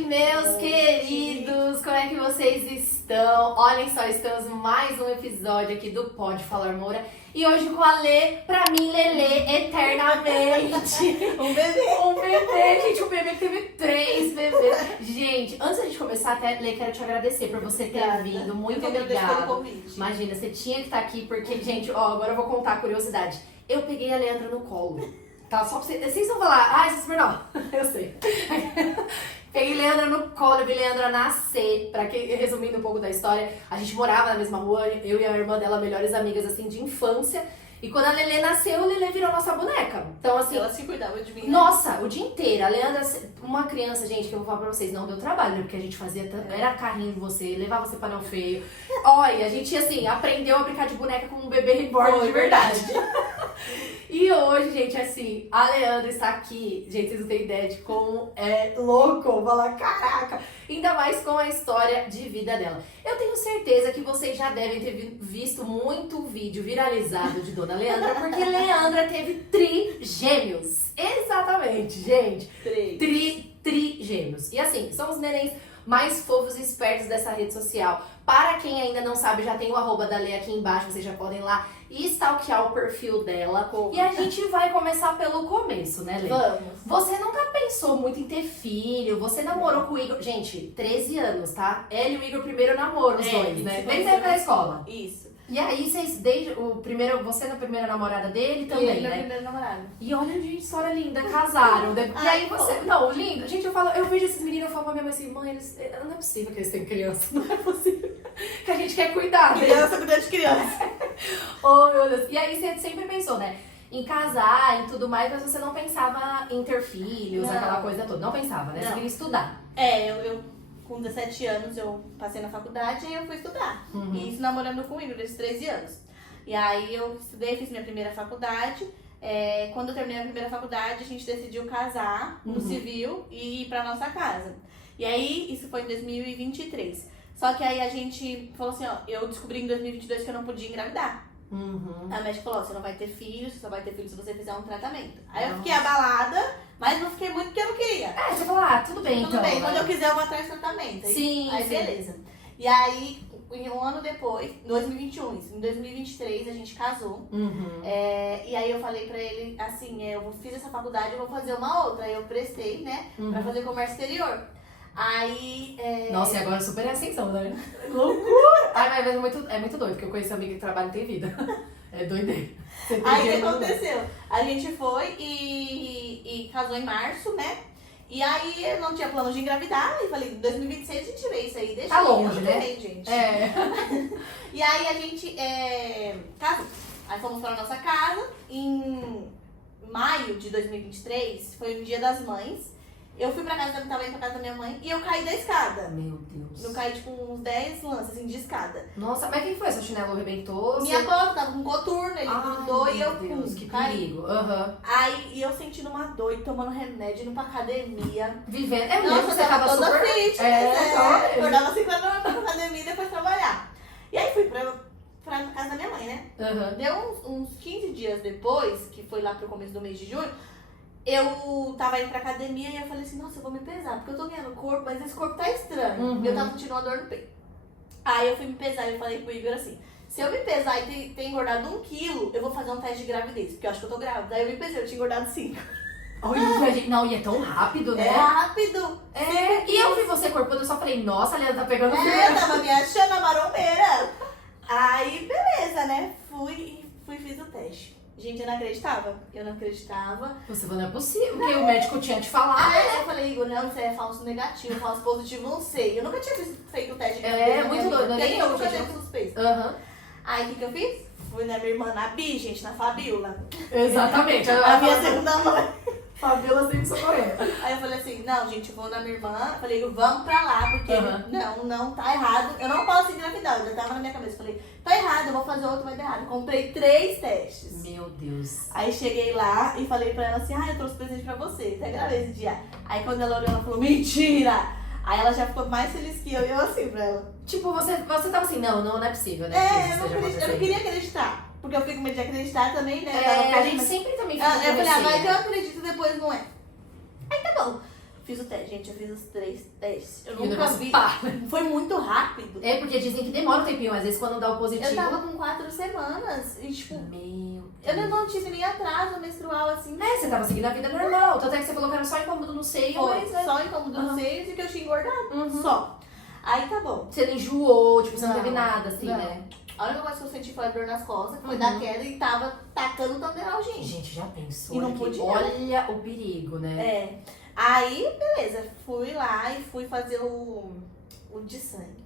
meus queridos, como é que vocês estão? Olhem só, estamos em mais um episódio aqui do Pode Falar Moura. E hoje com a Lê, pra mim, Lelê, eternamente. Um bebê. Um bebê, gente, um bebê que teve 3 bebês. Gente, antes da gente começar, até, Lê, quero te agradecer por você ter vindo. Muito obrigada. Imagina, você tinha que estar aqui, porque, gente, ó, agora eu vou contar a curiosidade. Eu peguei a Leandra no colo. Tá, só pra vocês vão falar, vocês não, eu sei. Peguei Leandra no colo, eu vi Leandra nascer. Resumindo um pouco da história, a gente morava na mesma rua, eu e a irmã dela, melhores amigas, assim, de infância. E quando a Lelê nasceu, a Lelê virou nossa boneca. Então, assim... Ela se cuidava de mim, né? Nossa, o dia inteiro. A Leandra, uma criança, gente, que eu vou falar pra vocês, não deu trabalho, né? Porque a gente fazia... Era carrinho de você, levava você pra não feio. Olha, a gente, assim, aprendeu a brincar de boneca com um bebê reborn de verdade. E hoje, gente, assim, a Leandra está aqui. Gente, vocês não têm ideia de como é louco. Falar, caraca. Ainda mais com a história de vida dela. Eu tenho certeza que vocês já devem ter visto muito vídeo viralizado de Dona Leandra, porque Leandra teve trigêmeos. Exatamente, gente. Trigêmeos. E assim, são os nenéns mais fofos e espertos dessa rede social. Para quem ainda não sabe, já tem o arroba da Lê aqui embaixo, vocês já podem ir lá e stalkear o perfil dela. E a gente vai começar pelo começo, né, Lê? Vamos. Você nunca pensou muito em ter filho? Você namorou com o Igor... Gente, 13 anos, tá? Ela e o Igor primeiro namoro, os dois, né? Desde a época da escola. Isso. E aí, vocês, desde o primeiro... Você na primeira namorada dele também, ele né? na primeira namorada. E olha, gente, história linda, casaram. E aí você... Não, lindo. Gente, eu vejo esses meninos, eu falo pra minha mãe assim, mãe, não é possível que eles tenham criança. Não é possível. Que a gente quer cuidar. Criança cuidando de criança. Oh, meu Deus. E aí você sempre pensou, né? Em casar e tudo mais, mas você não pensava em ter filhos, Não. aquela coisa toda. Não pensava, né? Você Não. queria estudar. Eu com 17 anos, eu passei na faculdade e eu fui estudar. E isso namorando com o Igor, desde 13 anos. E aí eu estudei, fiz minha primeira faculdade. Quando eu terminei a primeira faculdade, a gente decidiu casar no civil e ir pra nossa casa. E aí, isso foi em 2023. Só que aí a gente falou assim, ó, eu descobri em 2022 que eu não podia engravidar. A médica falou, você não vai ter filho, você só vai ter filho se você fizer um tratamento. Aí eu fiquei abalada, mas não fiquei muito porque eu não queria. Você falou, tudo bem, Tudo então. bem, quando eu quiser eu vou atrás do tratamento. Sim, Aí sim. beleza. E aí, um ano depois, 2021, em 2023 a gente casou. E aí eu falei pra ele assim, fiz essa faculdade, eu vou fazer uma outra. Aí eu prestei, né, pra fazer comércio exterior. Aí... Nossa, e agora super ascensão, né? Loucura! Ai, mas é muito doido, porque eu conheço amiga que trabalha e tem vida. É doideira. Aí o que aconteceu? A gente foi e casou em março, né? E aí eu não tinha plano de engravidar. E falei, em 2026 a gente vê isso aí. Deixa Tá longe, ano né? que vem, gente. E aí a gente casou. Aí fomos pra nossa casa. Em maio de 2023, foi o Dia das Mães. Eu fui tava indo pra casa da minha mãe e eu caí da escada. Meu Deus. Eu caí tipo uns 10 lances assim de escada. Nossa, mas quem foi? Seu chinelo arrebentou? Minha bota tava com coturno, ele grudou e eu que caí. perigo. Aí eu sentindo uma dor e tomando remédio, indo pra academia. Vivendo. É Nossa, mesmo, você tava toda super... fit, acordava 5 horas pra academia e depois trabalhar. E aí fui pra casa da minha mãe, né? Deu uns 15 dias depois, que foi lá pro começo do mês de junho, eu tava indo pra academia e eu falei assim, nossa, eu vou me pesar, porque eu tô ganhando corpo, mas esse corpo tá estranho. E eu tava sentindo uma dor no peito. Aí eu fui me pesar e eu falei pro Igor assim, se eu me pesar e ter engordado 1 quilo, eu vou fazer um teste de gravidez, porque eu acho que eu tô grávida. Aí eu me pesei, eu tinha engordado 5. Olha, gente, não, e é tão rápido, né? É rápido. E eu vi você corpando, eu só falei, nossa, a Leandra tá pegando Eu tava me achando a marombeira. Aí, beleza, né? Fui e fiz o teste. Gente, eu não acreditava. Você falou, não é possível, porque o médico tinha te falado. Aí eu falei, Igor, não, isso aí é falso negativo, falso positivo, não sei. Eu nunca tinha feito o teste de gravidez na muito minha doido, vida, nem eu nunca tinha. teve suspeita. Aí, o que eu fiz? Fui na minha irmã, na Bi, gente, na Fabiola. Exatamente. A minha segunda mãe. Fabiola sempre socorrendo. Aí eu falei assim, não, gente, eu vou na minha irmã. Falei, vamos pra lá, porque não, tá errado. Eu não posso engravidar, eu já tava na minha cabeça. Falei, tá errado, eu vou fazer outro, vai dar errado. Comprei 3 testes. Meu Deus. Aí cheguei lá e falei pra ela assim, eu trouxe presente pra você, até gravei esse dia. Aí quando ela olhou, ela falou, mentira! Aí ela já ficou mais feliz que eu, e eu assim pra ela. Tipo, você tava assim, não é possível, né? Eu não queria acreditar. Porque eu fiquei com medo de acreditar também, né? A gente sempre também fica com Eu falei, receio. mas eu acredito, depois não é. Aí tá bom. Fiz o teste, gente, eu fiz os 3 testes. Eu E o nunca negócio vi. pá. Foi muito rápido. É porque dizem que demora um tempinho, às vezes quando dá o positivo. Eu tava com 4 semanas e, tipo, Meu eu Deus. não tive nem atraso menstrual, assim. É, você tava seguindo a vida normal. Tanto é que você falou que era só incômodo no seio, Foi mas né? só incômodo nos seios e que eu tinha engordado. Uhum. Só. Aí tá bom. Você não enjoou, tipo, você não Não, teve nada, assim, não. né? A única coisa que eu senti foi a dor nas costas, que foi Uhum. da queda e tava tacando Tanderal, gente. Gente, já pensou? E não Olha que- podia, Olha o perigo, né? É. Aí, beleza, fui lá e fui fazer o de sangue.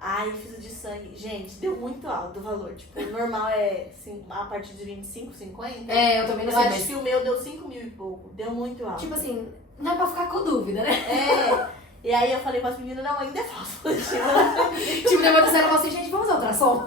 Aí fiz o de sangue. Gente, deu muito alto o valor. Tipo, o normal é assim, a partir de 25, 50. É, eu também não Eu sei, acho mas... que o meu deu 5 mil e pouco. Deu muito alto. Tipo assim, não é pra ficar com dúvida, né? É. E aí eu falei para as meninas, não, ainda é falso positivo. Tipo, depois disseram assim, gente, vamos ao ultrassom?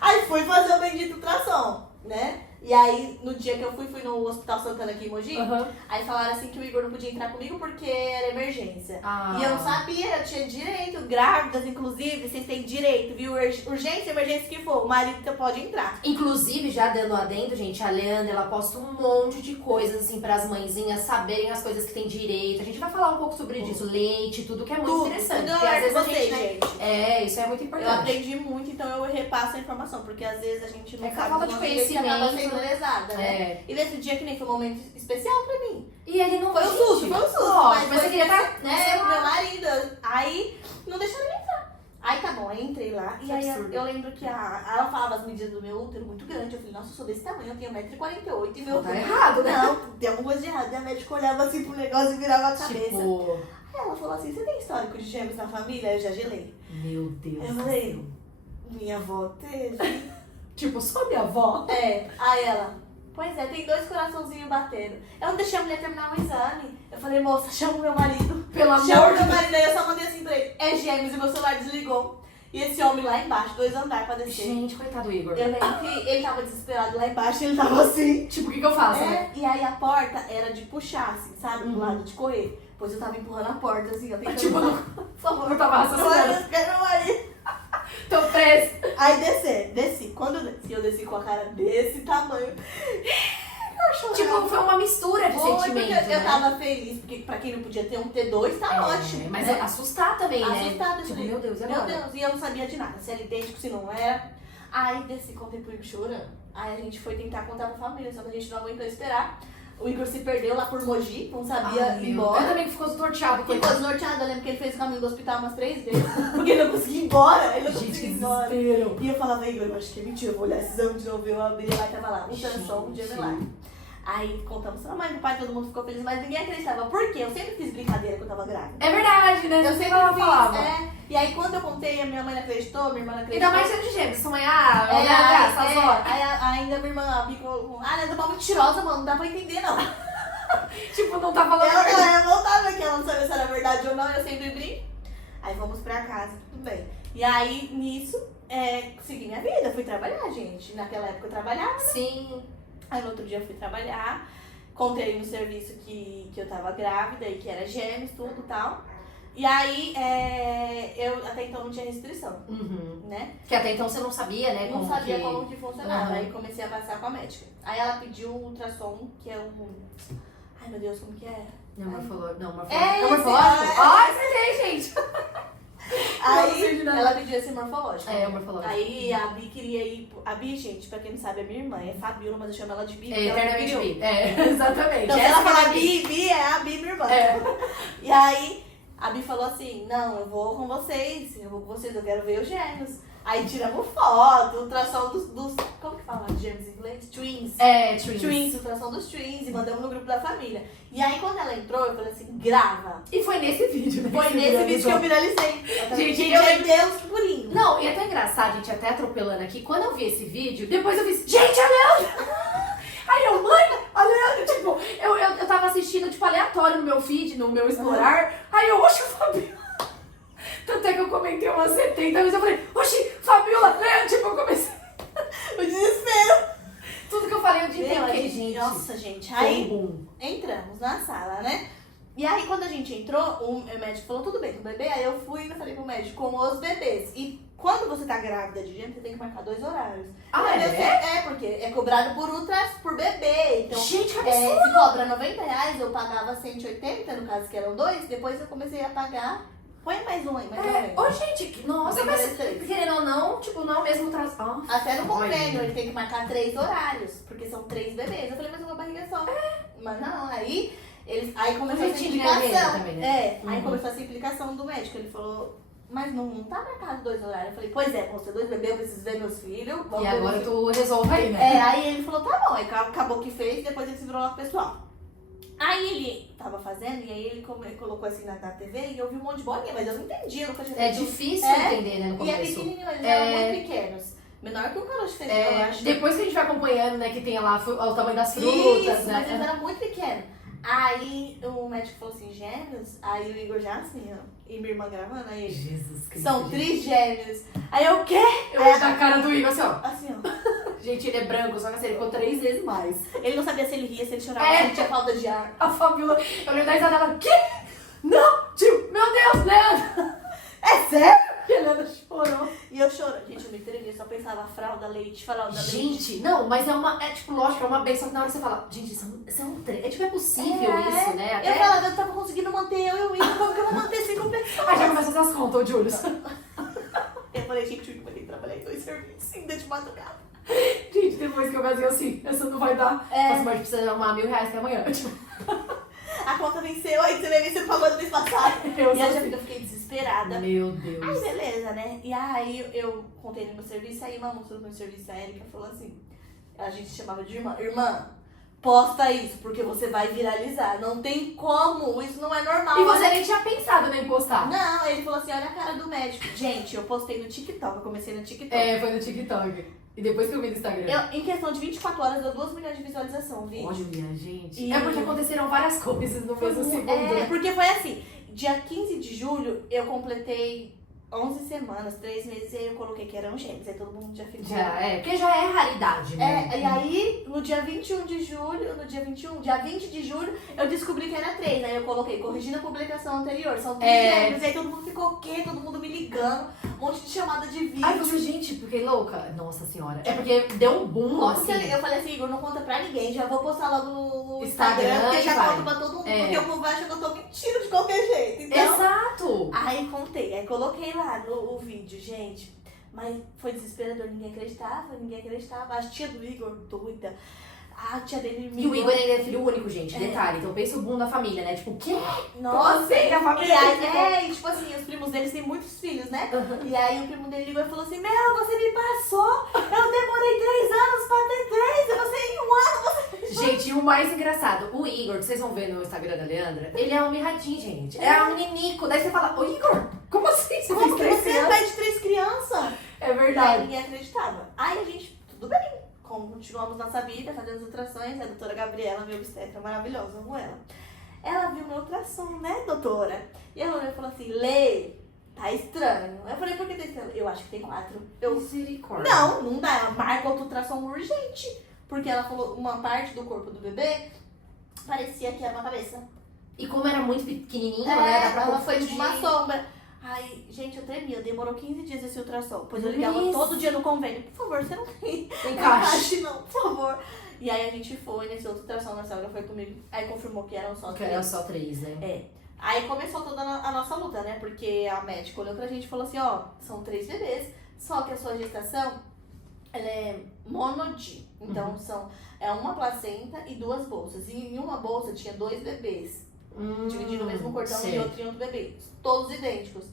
Aí fui fazer o bendito ultrassom, né? E aí, no dia que eu fui no Hospital Santana aqui em Mogi. Aham. Aí falaram assim que o Igor não podia entrar comigo porque era emergência. Ah. E eu não sabia, eu tinha direito, grávidas inclusive, vocês têm direito, viu? Urgência, emergência que for, o marido pode entrar. Inclusive, já dando adendo, gente, a Leandra, ela posta um monte de coisas, assim, pras mãezinhas saberem as coisas que tem direito. A gente vai falar um pouco sobre isso, leite, tudo que é muito Tudo, interessante. tudo eu porque às alerto vezes a vocês, gente, né? gente. É, isso é muito Eu importante. aprendi muito, então eu repasso a informação, porque às vezes a gente não É que a sabe falta de uma coisa que acaba conhecimento, sendo né? lesada, né? É. E nesse dia que nem foi um momento especial pra mim. E ele não Foi um susto, foi um susto. Lógico, mas foi você queria estar, né, né? com meu marido. Aí não deixaram ele entrar. Aí tá bom, aí entrei lá. E Que aí absurdo. eu lembro que ela falava as medidas do meu útero muito grande. Eu falei, nossa, eu sou desse tamanho, eu tenho 1,48m e meu Tá útero. errado, né? Não, tem alguma coisa de errado. E a médica olhava assim pro negócio e virava a cabeça. Tipo, Aí ela falou assim, você tem histórico de gêmeos na família? Eu já gelei. meu Deus Eu do falei, céu. minha avó teve. Tipo, só minha avó. É, aí ela, pois é, tem 2 coraçãozinhos batendo. Eu não deixei a mulher terminar o exame. Eu falei, moça, chama o meu marido. Pelo amor Chama o de meu Deus. marido, aí eu só mandei assim pra ele, é gêmeos, e meu celular desligou. E esse homem lá embaixo, 2 andares pra descer. Gente, coitado do Igor. Eu lembro que ele tava desesperado lá embaixo, ele tava assim. Tipo, o que que eu faço, né? É, e aí a porta era de puxar, assim, sabe? Do Uhum. lado de correr. Pois eu tava empurrando a porta, assim, eu tentando... Tipo, não, por favor, não tava raciocinando. eu quero meu marido. Tô preso. Aí desci. Quando eu desci com a cara desse tamanho. Tipo, foi uma mistura de Foi, porque sentimentos, eu né? tava feliz, porque pra quem não podia ter um T2, tá ótimo. Mas né? assustar também, né? Assustada, eu Tipo, falei, meu Deus, e meu agora? Deus, e eu não sabia de nada, se era idêntico, se não era. Aí desci, contei pro Igor chorando. Aí a gente foi tentar contar pra família, só que a gente não aguentou esperar. O Igor se perdeu lá por Mogi, não sabia Ai, ir meu. embora. Eu também ficou torteado. Ficou desnorteado, eu lembro que ele fez o caminho do hospital umas 3 vezes, porque ele não conseguia ir embora, ele não Gente, conseguia que ir embora. desespero. E eu falava, Igor, eu acho que é mentira, eu vou olhar esse exame de novo, eu abri lá e tava lá, ultrassom Gente. gemelar. Aí contamos pra mãe, pro pai, todo mundo ficou feliz, mas ninguém acreditava. Por quê? Eu sempre fiz brincadeira que eu tava grávida. É verdade, né? Eu Sempre sempre ela fiz, falava. E aí quando eu contei, a minha mãe não acreditou, minha irmã não acreditou. Ainda mais sendo de gêmeos. Sua mãe, Aí ainda minha irmã ficou, Leandra, é uma mentirosa, mano, não dá pra entender não. Tipo, não tá falando a Ela verdade. ia voltar porque ela não sabia se era verdade ou não, eu sempre brinco. Aí vamos pra casa, tudo bem. E aí, nisso, segui minha vida, fui trabalhar, gente. Naquela época eu trabalhava. Sim. Aí no outro dia eu fui trabalhar, contei no serviço que eu tava grávida e que era gêmeos, tudo e tal. E aí, eu até então não tinha restrição, Uhum. né? Que até então você não sabia, né? Não como sabia que... como que funcionava. Uhum. Aí comecei a passar com a médica. Aí ela pediu um ultrassom, que é um... Ai, meu Deus, como que é? Não, morfológico. Não, morfológico. É É esse, morfológico? Ai, acertei, gente. Aí Não sei de nada. ela pediu esse morfológico. É, o morfológico. Aí a Bi queria ir... A Bi, gente, pra quem não sabe, é minha irmã. É Fabiola, mas eu chamo ela de Bi. É, porque ela eternamente criou. bi. É, exatamente. Então, se Essa ela que é falar a Bi. Bi, é a Bi, minha irmã. É. E aí, a Bi falou assim, não, eu vou com vocês, eu quero ver os gêmeos. Aí tiramos foto, ultrassom dos como que fala de gêmeos em inglês? Twins. É, twins. Twins, ultrassom dos twins, e mandamos no grupo da família. E aí, quando ela entrou, eu falei assim, grava. E foi nesse vídeo, né? Foi que nesse vídeo que eu viralizou. viralizei. Gente, eu é Deus purinho. Não, e é até engraçado, gente, até atropelando aqui. Quando eu vi esse vídeo, depois eu fiz, gente, a Leandra! Aí eu, mãe, a Leandra, tipo, eu tava assistindo, tipo, aleatório no meu feed, no meu explorar. Aí eu, oxe, Fabiola. Tanto é que eu comentei umas 70 vezes, eu falei, oxe, Fabiola, Leandra, tipo, eu comecei. O desespero. Tudo que eu falei, eu disse, Meu, porque, a gente, nossa, gente. foi um Aí boom. entramos na sala, né? E aí, quando a gente entrou, o médico falou, tudo bem com o bebê. Aí eu fui e falei pro médico, com os bebês. E quando você tá grávida de gêmeos, você tem que marcar 2 horários. Porque é cobrado por bebê. Então, gente, que se absurdo! cobra R$90, eu pagava 180, no caso que eram 2. Depois eu comecei a pagar... Põe mais um aí, mais um aí. Ô, gente, nossa, mas querendo ou não, tipo, não é o mesmo traço. Até no convênio, ele tem que marcar 3 horários, porque são 3 bebês. Eu falei, mas uma barriga só. Mas não, aí começou essa implicação. Também, né? Aí começou essa implicação do médico. Ele falou, mas não tá marcado 2 horários. Eu falei, pois é, vão ser 2 bebês, eu preciso ver meus filhos. E agora tu resolve aí, né? Aí ele falou, tá bom. Aí acabou que fez, depois ele se virou lá pro pessoal. Aí ele tava fazendo, e aí ele colocou assim na TV e eu vi um monte de bolinha, mas eu não entendi, eu nunca tinha É difícil entender, né, no começo. E é pequenininho, eles eram muito pequenos. Menor que o caroço de feijão, eu acho. Depois que a gente vai acompanhando, né, que tem lá o tamanho das frutas, isso, né? mas eles eram muito pequenos. Aí o médico falou assim, gêmeos? Aí o Igor já assim, ó, e minha irmã gravando, aí ele, Jesus Cristo. são trigêmeos. Aí eu, o quê? Eu olho na cara do Igor assim, ó. Assim, ó. Gente, ele é branco, só que assim, ele ficou 3 vezes mais. Ele não sabia se ele ria, se ele chorava, se ele tinha falta de ar. A Fabiola, eu olhei da risada dela, que? Não, tio, meu Deus, Leandro. É sério? E a Leandra chorou. E eu choro. Gente, eu me tremia, só pensava fralda, leite, fralda, leite. Gente, não, mas tipo, lógico, é uma benção que na hora você fala, gente, isso é um trem. É tipo, é possível isso, né? Eu falava, eu tava conseguindo manter eu e o Igor, como que eu vou manter 5 pessoas? Aí já começa a fazer as contas, ô Júlio. Eu falei, gente, o Igor vai ter que trabalhar em 2 serviços, ainda de madrugada. Gente, depois que eu casei assim, essa não vai dar. Nossa, mas precisa arrumar R$1.000 até amanhã. Tipo. A conta venceu, aí você vai ver se não pagou do mês passado. Eu E aí eu fiquei desesperada. Meu Deus. Aí beleza, né? E aí eu contei no meu serviço, aí uma moça do meu serviço, a Erika, falou assim, a gente chamava de irmã, irmã, posta isso, porque você vai viralizar. Não tem como, isso não é normal. E você nem tinha pensado em postar? Não, ele falou assim, olha a cara do médico. Gente, eu postei no TikTok, eu comecei no TikTok. Foi no TikTok. E depois que eu vi no Instagram. Em questão de 24 horas, deu 2 milhões de visualização, viu? Olha, minha gente. E... É porque aconteceram várias coisas no mesmo segundo. Porque foi assim, dia 15 de julho, eu completei 11 semanas, 3 meses, e aí eu coloquei que eram gêmeos, aí todo mundo já ficou... Porque já é raridade, né? E aí, no dia 21 de julho, dia 20 de julho, eu descobri que era 3, aí eu coloquei, corrigindo a publicação anterior, são 3 gêmeos, e aí todo mundo ficou o quê? Todo mundo me ligando, um monte de chamada de vídeo. Ai, você, gente, porque louca. Nossa senhora. É porque deu um boom, assim. Eu falei assim, Igor, não conta pra ninguém, já vou postar logo no Instagram, porque já conto pra todo mundo, porque o povo acha que eu tô mentindo de qualquer jeito, então... Exato! Aí contei, aí coloquei lá o vídeo, gente, mas foi desesperador, ninguém acreditava, a tia do Igor, doida, a tia dele me... E o Igor ainda é filho único, gente, detalhe, então pensa o boom da família, né, tipo, o quê? Nossa, e a família e tipo assim, os primos deles têm muitos filhos, né? E aí o primo dele ligou e falou assim, Mel, você me passou, eu demorei 3 anos pra ter 3, eu você em 1 ano, você... Gente, e o mais engraçado, o Igor, que vocês vão ver no Instagram da Leandra, ele é um mirradinho, gente, é um meninico, daí você fala, ô Igor, como assim você Como fez que 3 você crianças? pede 3 crianças? É E aí verdade. ninguém acreditava. Aí a gente, tudo bem, continuamos nossa vida, fazendo as ultrações, a doutora Gabriela, minha obstetra maravilhosa, amo ela. Ela viu meu ultrassom, né, doutora? E ela olhou e falou assim, Lê, tá estranho. Eu falei, por que tá estranho? Eu acho que tem 4. Misericórdia. Não dá, ela marca outro ultrassom urgente. Porque ela falou, uma parte do corpo do bebê parecia que era uma cabeça. E como era muito pequenininho, né, dá pra ela foi tipo confundir. uma sombra. Ai, gente, eu tremia, demorou 15 dias esse ultrassom. Pois eu ligava Isso. todo dia no convênio. Por favor, você não tem Encaixe. não, por favor. E aí a gente foi nesse outro ultrassom, a sogra foi comigo. Aí confirmou que eram só 3. Que era só 3, né? Aí começou toda a nossa luta, né? Porque a médica olhou pra gente e falou assim, ó, são 3 bebês, só que a sua gestação, ela é monodi. Então é uma placenta e 2 bolsas. E em uma bolsa tinha 2 bebês. Dividindo o mesmo cordão e outro bebê. Todos idênticos.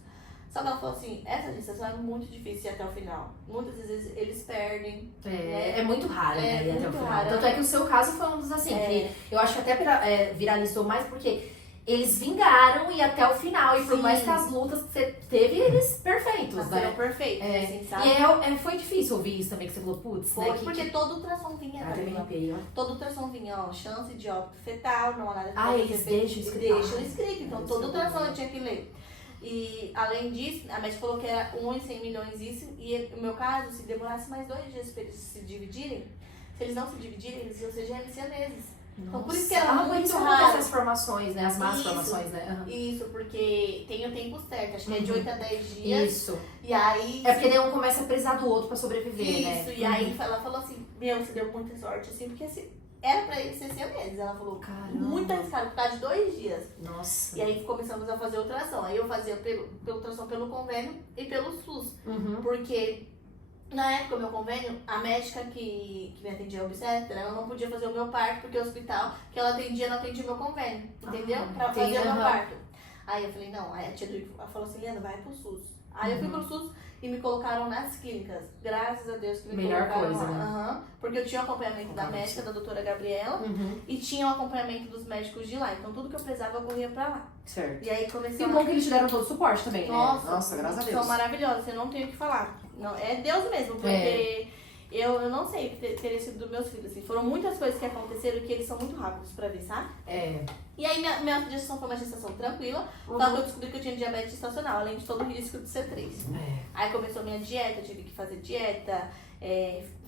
Só que ela falou assim, essa gestação é muito difícil ir até o final. Muitas vezes eles perdem. É muito raro, né, ir até o muito final. raro. Tanto é que o seu caso foi um dos assim, que eu acho que até viralizou mais porque eles vingaram e até o final. E por mais que as lutas que você teve, eles perfeitos, Nasceram né? perfeitos, assim, sabe? E foi difícil ouvir isso também, que você falou, putz, né? Porque todo ultrassom vinha também. Arrepiei, ó. Todo ultrassom vinha, ó, chance de óbito fetal, não há nada que Ah, pode eles ser feito. deixam escrito. Deixam escrito, então todo ultrassom eu tinha que ler. E além disso, a médica falou que era 1 em 100 milhões isso, e no meu caso, se demorasse mais 2 dias para eles se dividirem, se eles não se dividirem, eles iam ser gêmeos siameses. Então, por isso que era muito isso raro. acontece as formações, né? As más Isso. formações, né? Isso, porque tem o tempo certo, acho que é de 8 a 10 dias. Isso. E aí... É porque daí um começa a precisar do outro pra sobreviver, né? Isso, e aí ela falou assim, você deu muita sorte, assim, porque assim, era pra ele ser 6 meses. Ela falou, Caramba. muito arriscado, por causa de 2 dias. Nossa. E aí começamos a fazer ultrassom. Aí eu fazia pelo ultrassom pelo convênio e pelo SUS. Porque na época, o meu convênio, a médica que me atendia a obstetra, ela não podia fazer o meu parto, porque o hospital que ela atendia não atendia o meu convênio, entendeu? Pra fazer o meu parto. Aí eu falei, não, aí a tia do ela falou assim, Leandro, vai pro SUS. Aí eu fui pro SUS e me colocaram nas clínicas. Graças a Deus que me Melhor colocaram coisa, lá. né? Porque eu tinha o acompanhamento da médica, da doutora Gabriela, e tinha o acompanhamento dos médicos de lá. Então tudo que eu precisava eu corria pra lá. Certo. E aí comecei E bom que eles te deram todo o suporte também, Nossa, né? Graças a Deus. São maravilhosos, eu não tenho o que falar. Não, é Deus mesmo, porque eu não sei o que teria sido dos meus filhos. Assim. Foram muitas coisas que aconteceram que eles são muito rápidos pra ver, sabe? E aí minha gestação foi uma gestação tranquila, só que eu descobri que eu tinha diabetes gestacional, além de todo o risco de C3. Aí começou a minha dieta, eu tive que fazer dieta,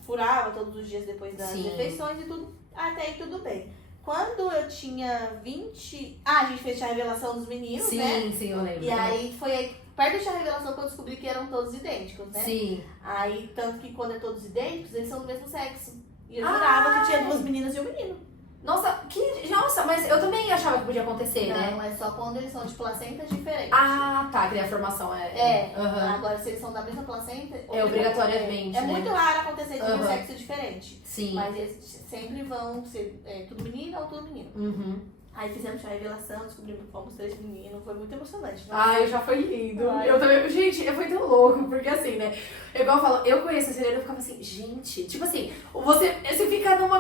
furava todos os dias depois das refeições e tudo, até aí tudo bem. Quando eu tinha 20... a gente fez a revelação dos meninos, né? Sim, eu lembro. E aí foi aí, perto da revelação que eu descobri que eram todos idênticos, né? Sim. Aí, tanto que quando é todos idênticos, eles são do mesmo sexo. E eu jurava que tinha 2 meninas e um menino. Nossa, mas eu também achava que podia acontecer, né? Não, é só quando eles são de placentas diferentes. Ah, tá, que a formação Agora, se eles são da mesma placenta... obrigatoriamente, É muito raro acontecer de um sexo diferente. Sim. Mas eles sempre vão ser tudo menino ou tudo menino. Aí fizemos a revelação, descobrimos que fomos 3 meninos, foi muito emocionante. Já foi lindo. Eu também, gente, foi tão louco, porque assim, né? Igual eu falo, eu conheço esse Helena, eu ficava assim, gente, tipo assim, você fica numa.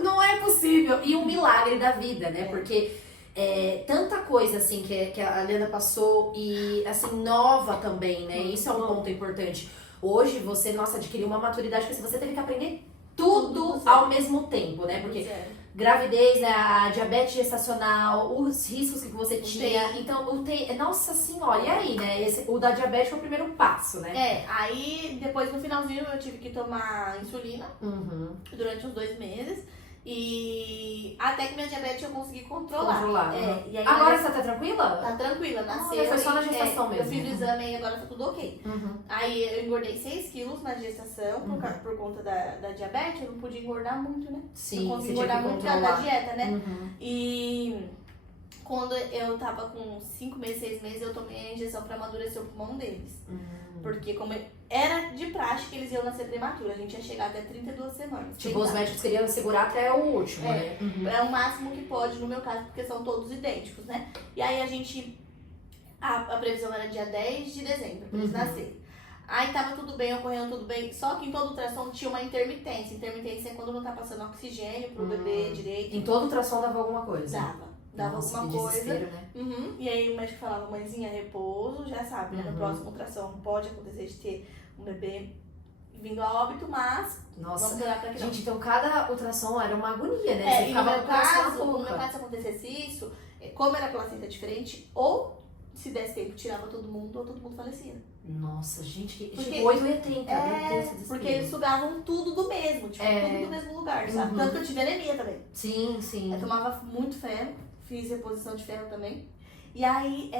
Não é possível. E um milagre da vida, né? Porque tanta coisa assim que a Helena passou e assim, nova também, né? Isso é um ponto importante. Hoje você, adquiriu uma maturidade, porque você teve que aprender tudo ao mesmo tempo, né? Porque gravidez, né, a diabetes gestacional, os riscos que você tinha. Então, nossa senhora, e aí, né? O da diabetes foi o primeiro passo, né? Aí depois no finalzinho eu tive que tomar insulina durante uns 2 meses. E até que minha diabetes eu consegui controlar. E aí, agora você tá tranquila? Tá tranquila, nasceu. Foi só na gestação mesmo. Eu fiz o exame e agora tá tudo ok. Aí eu engordei 6 quilos na gestação por conta da diabetes. Eu não podia engordar muito, né? Sim, não consegui engordar muito por causa da dieta, né? E quando eu tava com 5 meses, 6 meses, eu tomei a injeção pra amadurecer o pulmão deles. Porque como era de praxe que eles iam nascer prematuro, a gente ia chegar até 32 semanas. Tipo, os médicos queriam segurar até o último, né? É o máximo que pode, no meu caso, porque são todos idênticos, né? E aí a previsão era dia 10 de dezembro, pra eles nascerem. Aí tava tudo bem, ocorrendo tudo bem, só que em todo ultrassom tinha uma intermitência. Intermitência é quando não tá passando oxigênio pro bebê direito. Em todo ultrassom dava alguma coisa? Dava Nossa, alguma coisa. Né? E aí o médico falava, mãezinha, repouso, já sabe, né? No próximo ultrassom pode acontecer de ter um bebê vindo a óbito, mas vamos olhar pra que não. Gente, então cada ultrassom era uma agonia, né? E no meu caso, se acontecesse isso, como era placenta diferente, ou se desse tempo, tirava todo mundo, ou todo mundo falecia. Nossa, gente, tipo 880, meu Deus. Porque eles sugavam tudo do mesmo, tipo, tudo do mesmo lugar, sabe? Tanto que eu tive anemia também. Sim. Eu tomava muito ferro, fiz reposição de ferro também. E aí,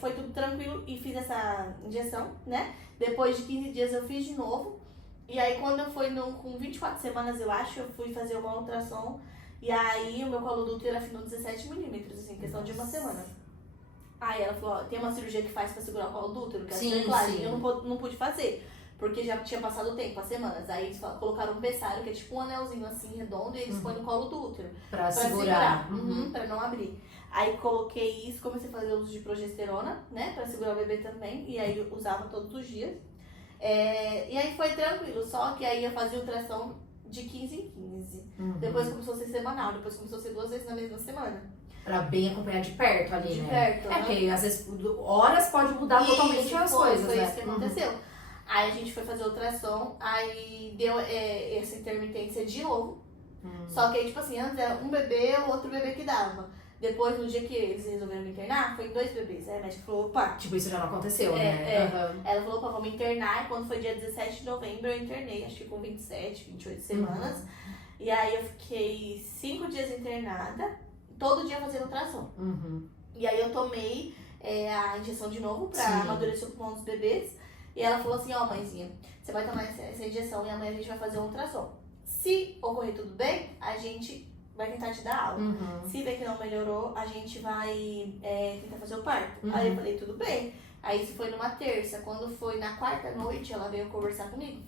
foi tudo tranquilo e fiz essa injeção, né? Depois de 15 dias eu fiz de novo. E aí, quando eu fui com 24 semanas, eu acho, eu fui fazer uma ultrassom. E aí, o meu colo do útero afinou 17 milímetros, assim, em questão de uma semana. Aí ela falou, ó, tem uma cirurgia que faz pra segurar o colo do útero, que é a cerclagem. Eu não pude fazer, porque já tinha passado o tempo, as semanas. Aí eles colocaram um pessário, que é tipo um anelzinho assim, redondo, e eles põem no colo do útero. Pra segurar. Pra não abrir. Aí coloquei isso, comecei a fazer uso de progesterona, né, pra segurar o bebê também. E aí eu usava todos os dias. E aí foi tranquilo, só que aí eu fazia ultrassom de 15 em 15. Depois começou a ser semanal, depois começou a ser 2 vezes na mesma semana. Pra bem acompanhar de perto ali, né? De perto, né? Porque às vezes horas pode mudar totalmente as coisas, foi né? Isso que aconteceu. Aí a gente foi fazer ultrassom, aí deu essa intermitência de novo. Só que aí, tipo assim, antes era um bebê ou outro bebê que dava. Depois, no dia que eles resolveram me internar, foi 2 bebês. Aí a médica falou, opa... Tipo, isso já não aconteceu, né? Ela falou, opa, vamos internar. E quando foi dia 17 de novembro, eu internei, acho que com 27, 28 semanas. E aí eu fiquei 5 dias internada, todo dia fazendo ultrassom. E aí eu tomei a injeção de novo pra amadurecer o pulmão dos bebês. E ela falou assim, ó, mãezinha, você vai tomar essa injeção e amanhã a gente vai fazer um ultrassom. Se ocorrer tudo bem, a gente vai tentar te dar aula. Se ver que não melhorou, a gente vai tentar fazer o parto. Aí eu falei, tudo bem. Aí isso foi numa terça. Quando foi na quarta noite, ela veio conversar comigo.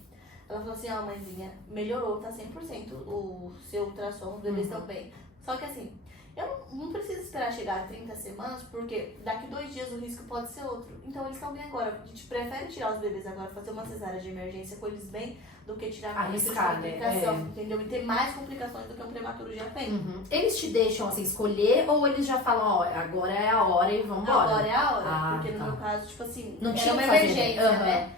Ela falou assim, ó, mãezinha, melhorou, tá 100% o seu ultrassom, os bebês estão bem. Só que assim, eu não preciso esperar chegar a 30 semanas, porque daqui 2 dias o risco pode ser outro. Então eles estão bem agora. A gente prefere tirar os bebês agora, fazer uma cesárea de emergência com eles bem, do que tirar arriscar, de complicação, entendeu? E ter mais complicações do que um prematuro já tem. Eles te deixam assim escolher ou eles já falam, ó, agora é a hora e vambora? Agora é a hora, porque no meu caso, tipo assim, não tinha uma que fazer, emergência, né?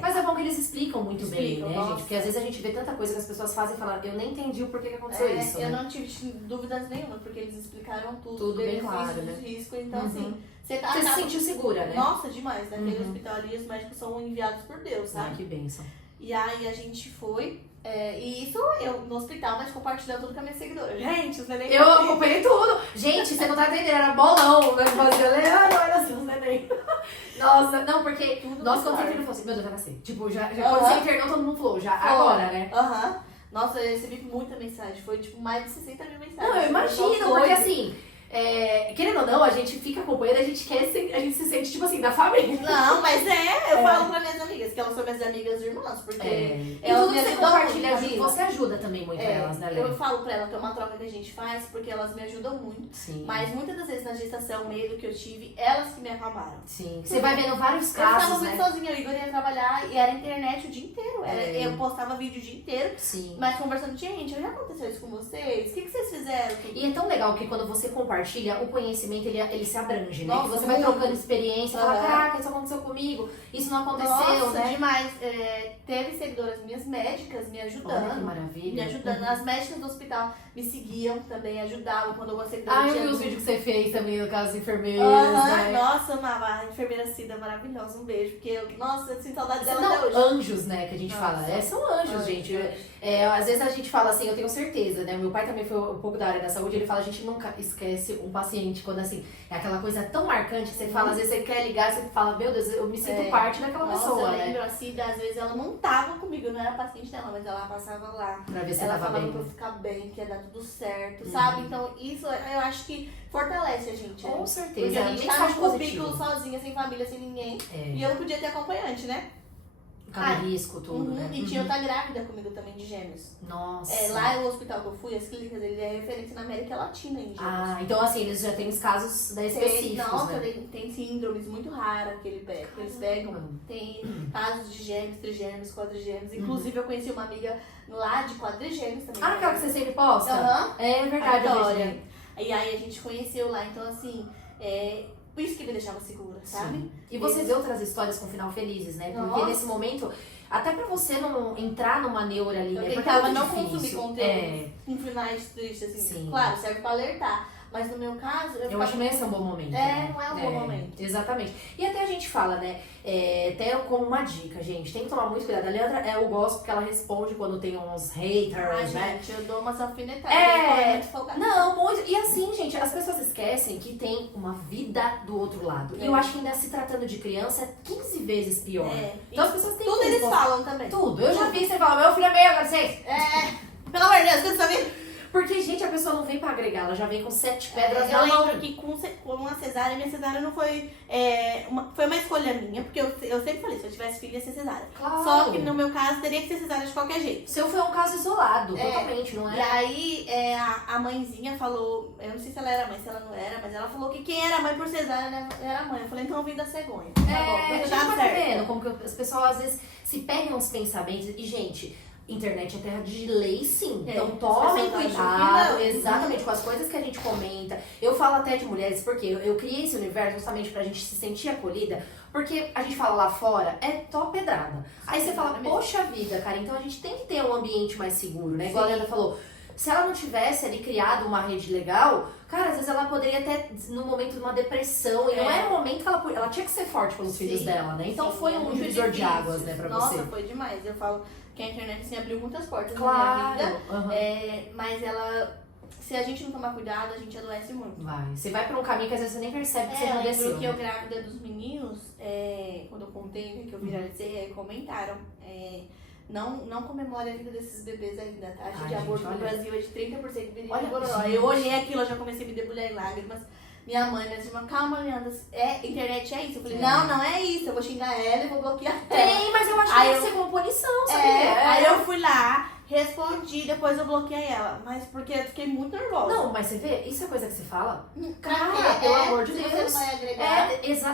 Mas é bom que eles explicam muito bem, né, nossa. gente? Porque às vezes a gente vê tanta coisa que as pessoas fazem e falam, eu nem entendi o porquê que aconteceu isso. Eu né? não tive dúvidas nenhuma, porque eles explicaram tudo. Tudo bem claro, né? Risco, então assim, você se sentiu segura, né? Nossa, demais. Naquele hospital ali, os médicos são enviados por Deus, sabe? Ai, que bênção. E aí a gente foi, e isso eu no hospital, mas compartilhando tudo com a minha seguidora. Gente, os neném. Eu acompanhei tudo. Gente, você não tá entendendo, era bolão. Eu fazia, Leandro, olha assim, os neném. Nossa, não, porque nós quando você internou, falou assim, meu Deus, vai nascer. Tipo, já quando você internou, todo mundo falou, já agora, né? Nossa, eu recebi muita mensagem, foi tipo mais de 60 mil mensagens. Não, eu imagino, porque assim, querendo ou não, a gente fica acompanhando, a gente se sente, tipo assim, da família. Não, mas eu falo pra minhas amigas, que elas são minhas amigas e irmãs, porque E elas tudo me que você ajudam compartilha, muito, você ajuda também muito elas, né, Lê? Eu falo pra ela que é uma troca que a gente faz, porque elas me ajudam muito. Sim. Mas muitas das vezes na gestação, medo que eu tive, elas que me acalmaram. Sim. Você vai vendo vários Eu ficava casos, muito né? sozinha, o Igor ia trabalhar e era internet o dia inteiro. Eu postava vídeo o dia inteiro, Sim. mas conversando, gente, já aconteceu isso com vocês? O que vocês fizeram? E é tão legal que quando você compartilha, o conhecimento ele se abrange, né? Nossa, que você vai muito. trocando experiência, fala, caraca, isso aconteceu comigo, isso não aconteceu, Nossa, né? demais. Teve seguidoras minhas médicas me ajudando. Olha que maravilha. Me ajudando. As médicas do hospital me seguiam também, ajudavam quando uma seguidora Eu tinha vi os vídeos que você fez também, no caso, enfermeiras, né? Nossa, amava. A enfermeira Cida, maravilhosa. Um beijo. Porque, nossa, eu sinto saudade dela até hoje. Anjos, né, que a gente fala. São anjos, Anjos, gente. anjos. Às vezes a gente fala assim, eu tenho certeza, né? Meu pai também foi um pouco da área da saúde, ele fala, a gente nunca esquece um paciente quando, assim, é aquela coisa tão marcante que você fala, às vezes você quer ligar, você fala, meu Deus, eu me sinto parte daquela pessoa, eu né? lembro, a Cida, às vezes ela não tava comigo, eu não era paciente dela, mas ela passava lá. Pra ver se ela tava falava bem. pra eu ficar bem, que ia dar tudo certo, sabe? Então isso eu acho que fortalece a gente. Com né? certeza. Porque a gente tá mensagem no cubículo positiva. sozinha, sem família, sem ninguém. E eu não podia ter acompanhante, né? Cabe risco, tudo, né? E tinha outra grávida comigo também de gêmeos. Nossa. Lá no hospital que eu fui, as clínicas dele é referência na América Latina em gêmeos. Então assim, eles já têm os casos específicos, Nossa, né? tem síndromes muito raras que eles pegam. Tem casos de gêmeos, trigêmeos, quadrigêmeos. Inclusive, eu conheci uma amiga lá de quadrigêmeos também. Aquela que você sempre posta? É verdade, a eu Dória. vejo. E aí a gente conheceu lá, então assim, por isso que me deixava segura, sabe? Sim. E você vê outras histórias com final felizes, né? Porque Nossa. nesse momento, até pra você não entrar numa neura ali, Eu né? tentava Porque é não muito consumir difícil. conteúdo com finais tristes, assim. Sim. Claro, serve pra alertar. Mas no meu caso, Eu acho que não esse é um bom momento. né? não é um bom momento. Exatamente. E até a gente fala, né? Até como uma dica, gente. Tem que tomar muito cuidado. A Leandra, eu gosto porque ela responde quando tem uns haters, né? Gente, eu dou umas alfinetadas. Muito folgada. Não, muito. E assim, gente, as pessoas esquecem que tem uma vida do outro lado. E eu acho que ainda se tratando de criança é 15 vezes pior. Então as pessoas têm tudo que eles falam também. Tudo. Eu já vi você falar, meu filho é meio, agora vocês. Pelo amor de Deus, você sabe? Porque, gente, a pessoa não vem pra agregar, ela já vem com 7 pedras Eu na mão. lembro que com uma cesárea, minha cesárea não foi... foi uma escolha minha, porque eu sempre falei, se eu tivesse filho ia ser cesárea. Claro. Só que no meu caso, teria que ser cesárea de qualquer jeito. O seu foi um caso isolado, totalmente, não é? E aí, a mãezinha falou, eu não sei se ela era mãe, se ela não era, mas ela falou que quem era mãe por cesárea né, era a mãe. Eu falei, então eu vim da cegonha. Tá bom, a gente tá vai certo. vendo como que as pessoas às vezes se pegam uns pensamentos. E, gente, internet é terra de lei, sim. Então tomem as pessoas cuidado, acham que não. exatamente, com as coisas que a gente comenta. Eu falo até de mulheres, porque eu criei esse universo justamente pra gente se sentir acolhida. Porque a gente fala lá fora, é top pedrada. Aí você fala, poxa vida, cara, então a gente tem que ter um ambiente mais seguro, né? Igual a Leandra falou, se ela não tivesse ali criado uma rede legal, cara, às vezes ela poderia ter, no momento de uma depressão, e não era o momento que ela tinha que ser forte pelos filhos dela, né? Então foi um divisor de águas, né, pra Nossa, você. foi demais. Eu falo, que a internet assim, abriu muitas portas Claro. na minha vida. Uhum. Mas ela, se a gente não tomar cuidado, a gente adoece muito. Vai. Você vai pra um caminho que às vezes você nem percebe que você Eu não lembro desceu. que eu grávida dos meninos, quando eu contei, né, que eu viralizei, comentaram. Não comemore a vida desses bebês ainda, tá? A taxa de aborto no Brasil é de 30% de bororó. Eu olhei aquilo, eu já comecei a me debulhar em lágrimas. Minha mãe me disse, calma, Leandra, internet é isso? Eu falei, não é isso, eu vou xingar ela e vou bloquear ela. Tem, mas eu acho que tem que ser como punição, sabe? Aí eu fui lá, respondi, depois eu bloqueei ela. Mas porque eu fiquei muito nervosa. Não, mas você vê, isso é coisa que você fala? Cara, Pelo amor de se Deus. você não vai agregar.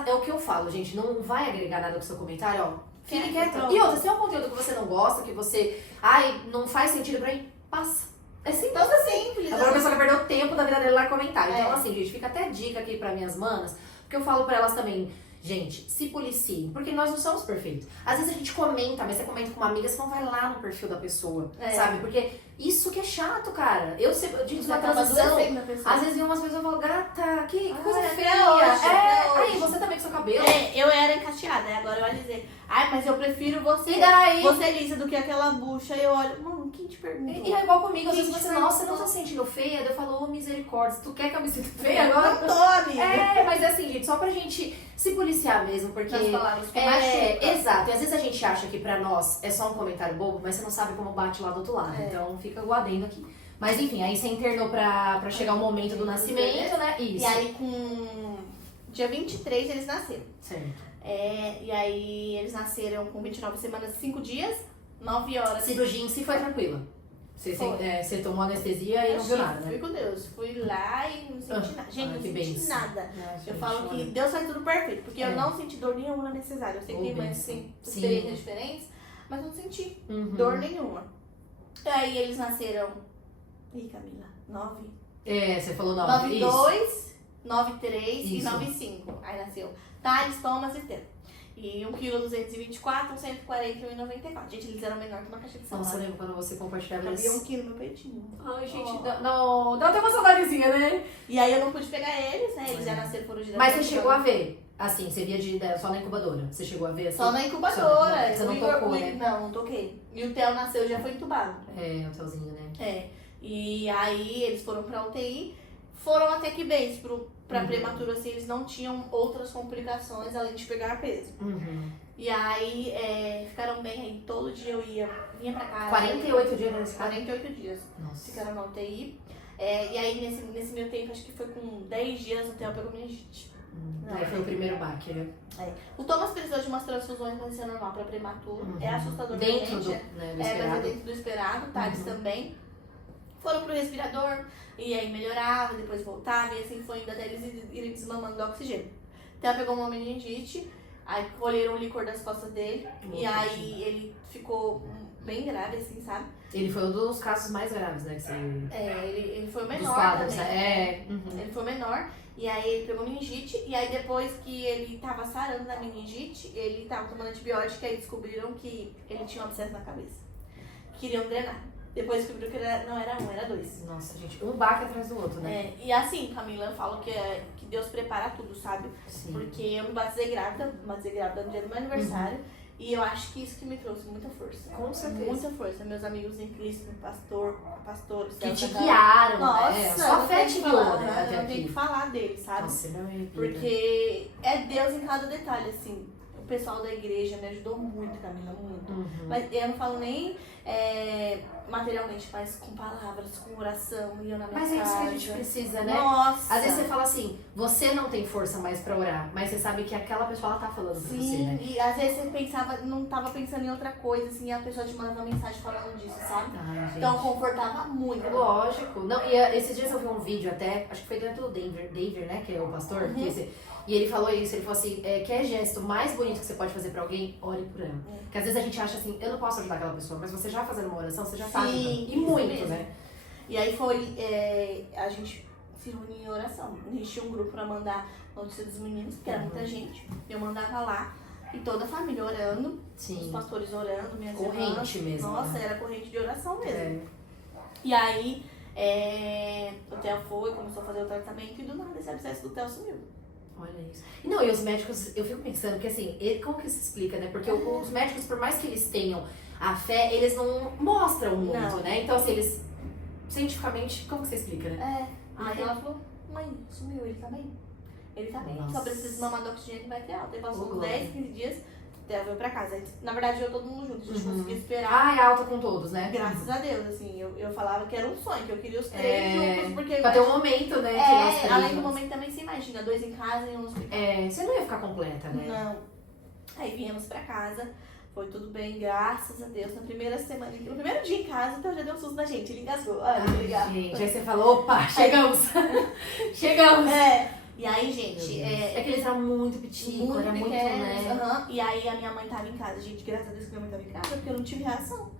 É o que eu falo, gente. Não vai agregar nada pro seu comentário, ó. Fique Quieto, quieto. E outra, se é um conteúdo que você não gosta, que você. Ai, não faz sentido pra mim, passa. É simples. Então é simples. Agora a pessoa vai perder o tempo da vida dele lá comentar. Então, É. assim, gente, fica até dica aqui pra minhas manas, porque eu falo pra elas também, gente, se policiem, porque nós não somos perfeitos. Às vezes a gente comenta, mas você comenta com uma amiga, você não vai lá no perfil da pessoa, sabe? Porque isso que é chato, cara. Eu digo na transição, às vezes vem umas pessoas e falam, gata, que coisa feia. Aí, você também com seu cabelo. Eu era encaixeada, agora eu alisei. Ai, mas eu prefiro você. E daí? Você lisa do que aquela bucha. E eu olho, mano, quem te perguntou? E é igual comigo, às Quem vezes te você, nossa, você não perguntou? tá se sentindo feia? Daí eu falo, ô misericórdia, tu quer que eu me sinta feia agora? Não tô, amiga. Mas é assim, gente, só pra gente se policiar mesmo, porque. Nas palavras que machuca. Exato, e às vezes a gente acha que pra nós é só um comentário bobo, mas você não sabe como bate lá do outro lado. Então fica o adendo aqui. Mas enfim, aí você internou pra chegar o momento do nascimento, né? Isso. E aí com dia 23 eles nasceram. Certo. E aí eles nasceram com 29 semanas, 5 dias, 9 horas. Cirurgia em si foi tranquila. Você tomou anestesia e não viu nada, né? Fui com Deus. Fui lá e não senti nada. Gente, não senti nada. Eu falo que Deus faz tudo perfeito, porque eu não senti dor nenhuma na cesárea. Eu sei que tem mães assim, experiências diferentes, mas não senti dor nenhuma. E aí eles nasceram. Ih, Camila, 9. Você falou 9. 9,2, 9,3 e Isso. 9,5. Aí nasceu Thales, Thomas e Theo. E 1,224 kg, 140 e 1,94. Gente, eles eram menor que uma caixa de salada. Nossa, eu lembro quando você compartilhava Cabia isso. 1 quilo no peitinho. Ai, gente, dá até uma saudadezinha, né? E aí eu não pude pegar eles, né? Eles já nasceram por direto. Mas você chegou a ver, assim, você via só na incubadora. Você chegou a ver assim? Só na incubadora. Você não tocou, né? Não toquei. E o Theo nasceu já foi entubado. O Telzinho, né? E aí eles foram pra UTI. Foram até que bem, pra prematuro, assim, eles não tinham outras complicações além de pegar peso. E aí ficaram bem, aí todo dia eu vinha pra casa. 48 dias nesse caso? 48 dias. Nossa. Ficaram na UTI. E aí nesse meu tempo, acho que foi com 10 dias, o Theo pegou meningite. Aí foi o primeiro baque, né? O Thomas precisou de umas transfusões, mas isso é normal pra prematuro. É assustador pra Dentro gente. do esperado. Mas é dentro do esperado, tá? Eles também foram pro respirador, e aí melhorava, depois voltava, e assim foi indo até eles irem desmamando do oxigênio. Então ela pegou uma meningite, aí colheram o licor das costas dele, e aí ele ficou bem grave, assim, sabe? Ele foi um dos casos mais graves, né? Que você... Ele foi o menor dos quadros, também. né? Ele foi o menor, e aí ele pegou meningite, e aí depois que ele tava sarando da meningite, ele tava tomando antibiótico, e aí descobriram que ele tinha um abscesso na cabeça. Queriam drenar. Depois descobriram que não era um, era 2. Nossa, gente, um baque atrás do outro, né? E assim, Camila, eu falo que Deus prepara tudo, sabe? Sim. Porque eu me batizei grávida no dia do meu aniversário. E eu acho que isso que me trouxe muita força. Com certeza. Muita força. Meus amigos em Cristo, pastores. Que te guiaram, Nossa, né? Só a fé te guiou, né? Até eu tenho aqui. que falar deles, sabe? Nossa, não é Porque é Deus em cada detalhe, assim. O pessoal da igreja me ajudou muito, Camila, muito. Mas eu não falo nem materialmente, mas com palavras, com oração, e eu na minha Mas é isso que a casa. gente precisa, né? Nossa! Às vezes você fala assim, você não tem força mais pra orar, mas você sabe que aquela pessoa ela tá falando pra você, né? E às vezes você pensava, não tava pensando em outra coisa, assim, e a pessoa te mandava uma mensagem falando disso, sabe? Ai, gente. Então confortava muito. Lógico. Não, e esses dias eu vi um vídeo até, acho que foi dentro do David, né? Que é o pastor. E ele falou isso, ele falou assim, quer gesto mais bonito que você pode fazer pra alguém? Ore por ela. Porque às vezes a gente acha assim, eu não posso ajudar aquela pessoa, mas você já fazendo uma oração, você já tá ajudando. E muito, mesmo. né? E aí a gente se reuniu em oração. A gente tinha um grupo pra mandar notícia dos meninos, porque era muita gente. Eu mandava lá, e toda a família orando, Sim. os pastores orando, minhas Corrente irmãs. mesmo, Nossa, né? era corrente de oração mesmo. É. E aí, o Theo foi, começou a fazer o tratamento, e do nada esse abscesso do Theo sumiu. Olha isso. E não, e os médicos, eu fico pensando que assim, como que se explica, né? Porque os médicos, por mais que eles tenham a fé, eles não mostram muito, né? Então, assim, eles, cientificamente, como que você explica, né? Aí ela falou, mãe, sumiu, ele tá bem. Ele tá bem, só precisa de mamar do oxigênio e vai ter alta. Aí passou uns 10, 15 dias, ela veio pra casa. Aí, na verdade, eu todo mundo junto, a gente conseguia esperar. É alta com todos, né? Graças a Deus, assim, eu falava que era um sonho, que eu queria os 3 juntos, porque... Pra ter um momento, né? que nós três, além do momento também, você imagina, 2 em casa e um no hospital. Você não ia ficar completa, né? Não. Aí viemos pra casa, foi tudo bem, graças a Deus. Na primeira semana, no primeiro dia em casa, então já deu um susto na gente, ele engasgou. Gente, aí você falou, opa, chegamos. Chegamos. E aí, gente... É que eles eram muito pequenos, era muito, né? E aí a minha mãe tava em casa, gente, graças a Deus que minha mãe tava em casa, porque eu não tive reação.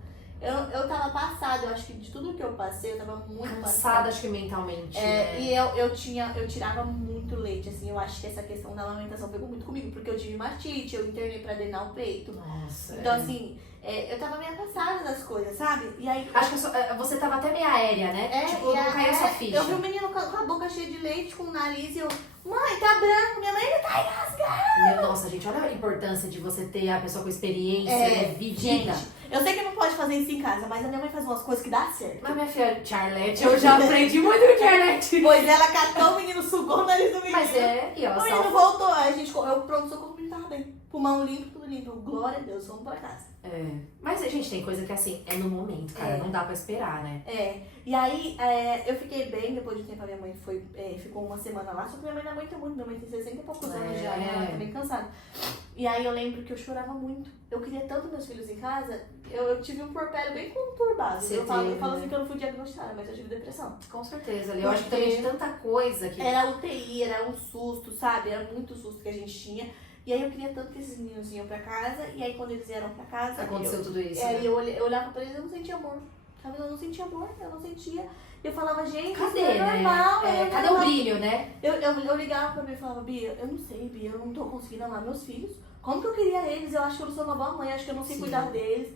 Eu tava passada, eu acho que de tudo que eu passei, eu tava muito cansada, acho que mentalmente. E eu tirava muito leite, assim, eu acho que essa questão da amamentação pegou muito comigo, porque eu tive matite, eu internei pra drenar o peito. Nossa. Então, assim, eu tava meio passada das coisas, sabe? E aí... Acho que você tava até meio aérea, né? Tipo, não caiu sua ficha. Eu vi o menino com a boca cheia de leite, com o nariz, e eu... Mãe, tá branco, minha mãe, ele tá engasgado. Nossa, gente, olha a importância de você ter a pessoa com experiência, né? Vivida. Eu sei que não pode fazer isso em casa, mas a minha mãe faz umas coisas que dá certo. Mas minha filha, Charlotte, eu já aprendi muito com Charlotte. Pois ela catou o menino, sugou o nariz do menino. Mas e ela o menino voltou, aí eu pronto, socorro, o menino tava bem. Pulmão limpo, tudo limpo. Glória a Deus, vamos pra casa. Mas, gente, tem coisa que assim, é no momento, cara, não dá pra esperar, né? E aí, eu fiquei bem, depois de um tempo a minha mãe ficou uma semana lá, só que minha mãe não aguenta muito, minha mãe tem 60 e poucos anos já, e ela tá bem cansada. E aí eu lembro que eu chorava muito, eu queria tanto meus filhos em casa, eu tive um porpério bem conturbado. Eu falo assim que eu não fui diagnosticada, mas eu tive depressão. Com certeza, eu acho que também de tanta coisa que... Era UTI, era um susto, sabe? Era muito susto que a gente tinha. E aí eu queria tanto que esses meninos vinham pra casa, e aí quando eles vieram pra casa... Aconteceu tudo isso, né? Eu olhava pra eles e eu não sentia amor. Sabe? Eu não sentia amor, eu não sentia. Eu falava, gente, cadê, isso é normal, cadê o brilho, né? Eu ligava pra mim e falava, Bia, eu não sei, Bia, eu não tô conseguindo amar meus filhos. Como que eu queria eles? Eu acho que eu não sou uma boa mãe, acho que eu não sei cuidar deles.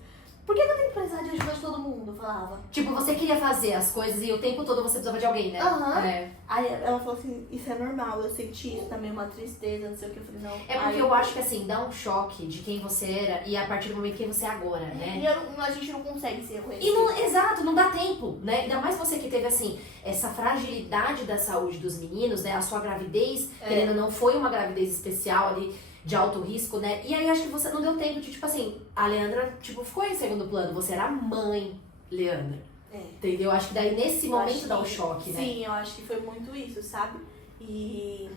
Por que eu tenho que precisar de ajuda de todo mundo? Eu falava. Tipo, você queria fazer as coisas e o tempo todo você precisava de alguém, né? Aí ela falou assim, isso é normal, eu senti isso também, uma tristeza, não sei o que. Eu falei, não. É porque eu acho que assim, dá um choque de quem você era e a partir do momento quem você é agora, né? E a gente não consegue ser reconhecido. E não, exato, não dá tempo, né? Ainda mais você que teve, assim, essa fragilidade da saúde dos meninos, né? A sua gravidez, querendo ou não, foi uma gravidez especial ali, de alto risco, né? E aí acho que você não deu tempo de, tipo assim, a Leandra, tipo, ficou em segundo plano. Você era a mãe, Leandra. Entendeu? Acho que daí nesse momento dá um choque, né? Sim, eu acho que foi muito isso, sabe? E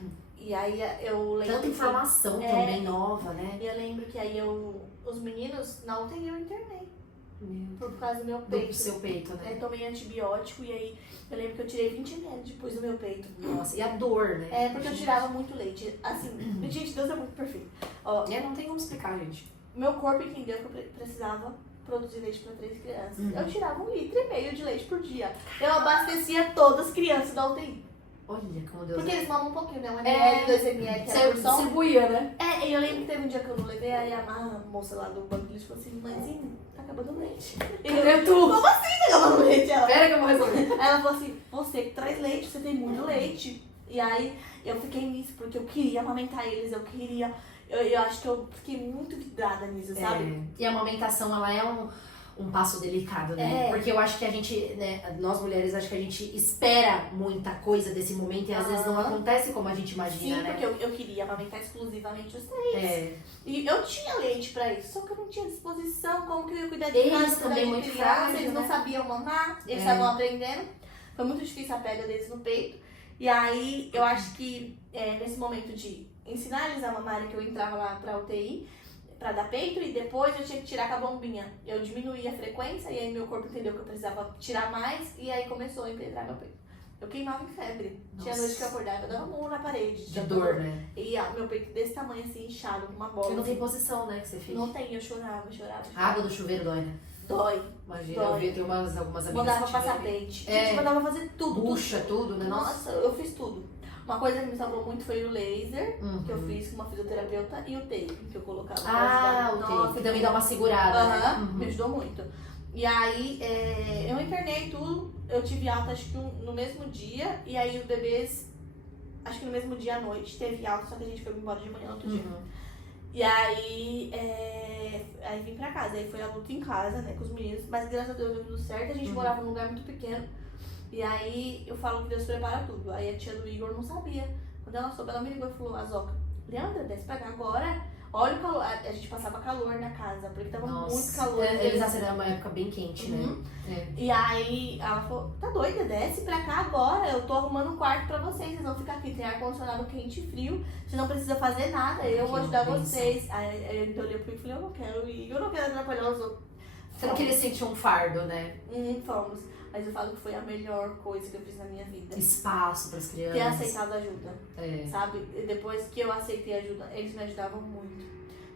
aí eu lembro... Tanta informação também nova, né? E eu lembro que aí os meninos, na UTI eu internei. Por causa do meu peito. Do seu peito, né? Eu tomei antibiótico e aí eu lembro que eu tirei 20 ml depois do meu peito. Nossa, e a dor, né? Porque eu tirava muito leite. Assim, gente, Deus é muito perfeito. Ó, não tem como explicar, gente. Meu corpo entendeu que eu precisava produzir leite para 3 crianças. Eu tirava 1,5 litro de leite por dia. Eu abastecia todas as crianças da UTI. Olha como Deus. Porque eles mamam um pouquinho, né? 1 ml, 2 ml, que era por som. Distribuía, né? E eu lembro que teve um dia que eu não levei, aí a moça lá do banco de falou assim, mãezinha, tá acabando o leite. Cadê tu? Como assim tá acabando o leite? Pera que eu vou resolver. Aí ela falou assim, você que traz leite, você tem muito leite. E aí eu fiquei nisso, porque eu queria amamentar eles, eu queria... Eu acho que eu fiquei muito vidrada nisso, sabe? E a amamentação, ela é um passo delicado, né? Porque eu acho que a gente, né, nós mulheres, acho que a gente espera muita coisa desse momento e às vezes não acontece como a gente imagina, Sim, né? porque eu queria amamentar exclusivamente os 3. E eu tinha leite pra isso, só que eu não tinha disposição, como que eu ia cuidar de eles casa, também de muito criança, frágil, eles não sabiam mamar, eles estavam aprendendo. Foi muito difícil a pega deles no peito. E aí, eu acho que nesse momento de ensinar eles a mamarem, que eu entrava lá pra UTI, pra dar peito, e depois eu tinha que tirar com a bombinha. Eu diminuí a frequência, e aí meu corpo entendeu que eu precisava tirar mais, e aí começou a empedrar meu peito. Eu queimava em febre. Tinha noite que eu acordava, eu dava murro na parede. De dor, né? E meu peito desse tamanho, assim, inchado, com uma bola. E não tem posição, né, que você fica. Não tem, eu chorava. A água do chuveiro dói, né? Dói. Imagina, eu vi, tem algumas amigas Mandava que passar tiveram. pente. Gente, mandava fazer tudo. Bucha, tudo, né? Nossa, eu fiz tudo. Uma coisa que me salvou muito foi o laser, que eu fiz com uma fisioterapeuta, e o tape, que eu colocava. O tape, que também dá uma segurada, né? Me ajudou muito. E aí, eu internei tudo, eu tive alta acho que no mesmo dia, e aí os bebês, acho que no mesmo dia à noite, teve alta, só que a gente foi embora de manhã no outro dia. E aí, aí vim pra casa, aí foi a luta em casa, né, com os meninos, mas graças a Deus deu tudo certo, a gente morava num lugar muito pequeno, e aí eu falo que Deus prepara tudo. Aí a tia do Igor não sabia, quando ela soube, ela me ligou e falou, Azoka, Leandra, desce pra cá agora, olha o calor, a gente passava calor na casa, porque tava muito calor. Eles nasceram numa época bem quente, né? E aí ela falou, tá doida, desce pra cá agora, eu tô arrumando um quarto pra vocês vão ficar aqui, tem ar-condicionado quente e frio, você não precisa fazer nada, eu vou ajudar vocês. Aí eu olhei pro Igor e falei, eu não quero ir, eu não quero atrapalhar os outros. Sendo que ele sentiu um fardo, né? Fomos. Mas eu falo que foi a melhor coisa que eu fiz na minha vida. Espaço pras crianças. Ter aceitado ajuda, sabe? E depois que eu aceitei ajuda, eles me ajudavam muito.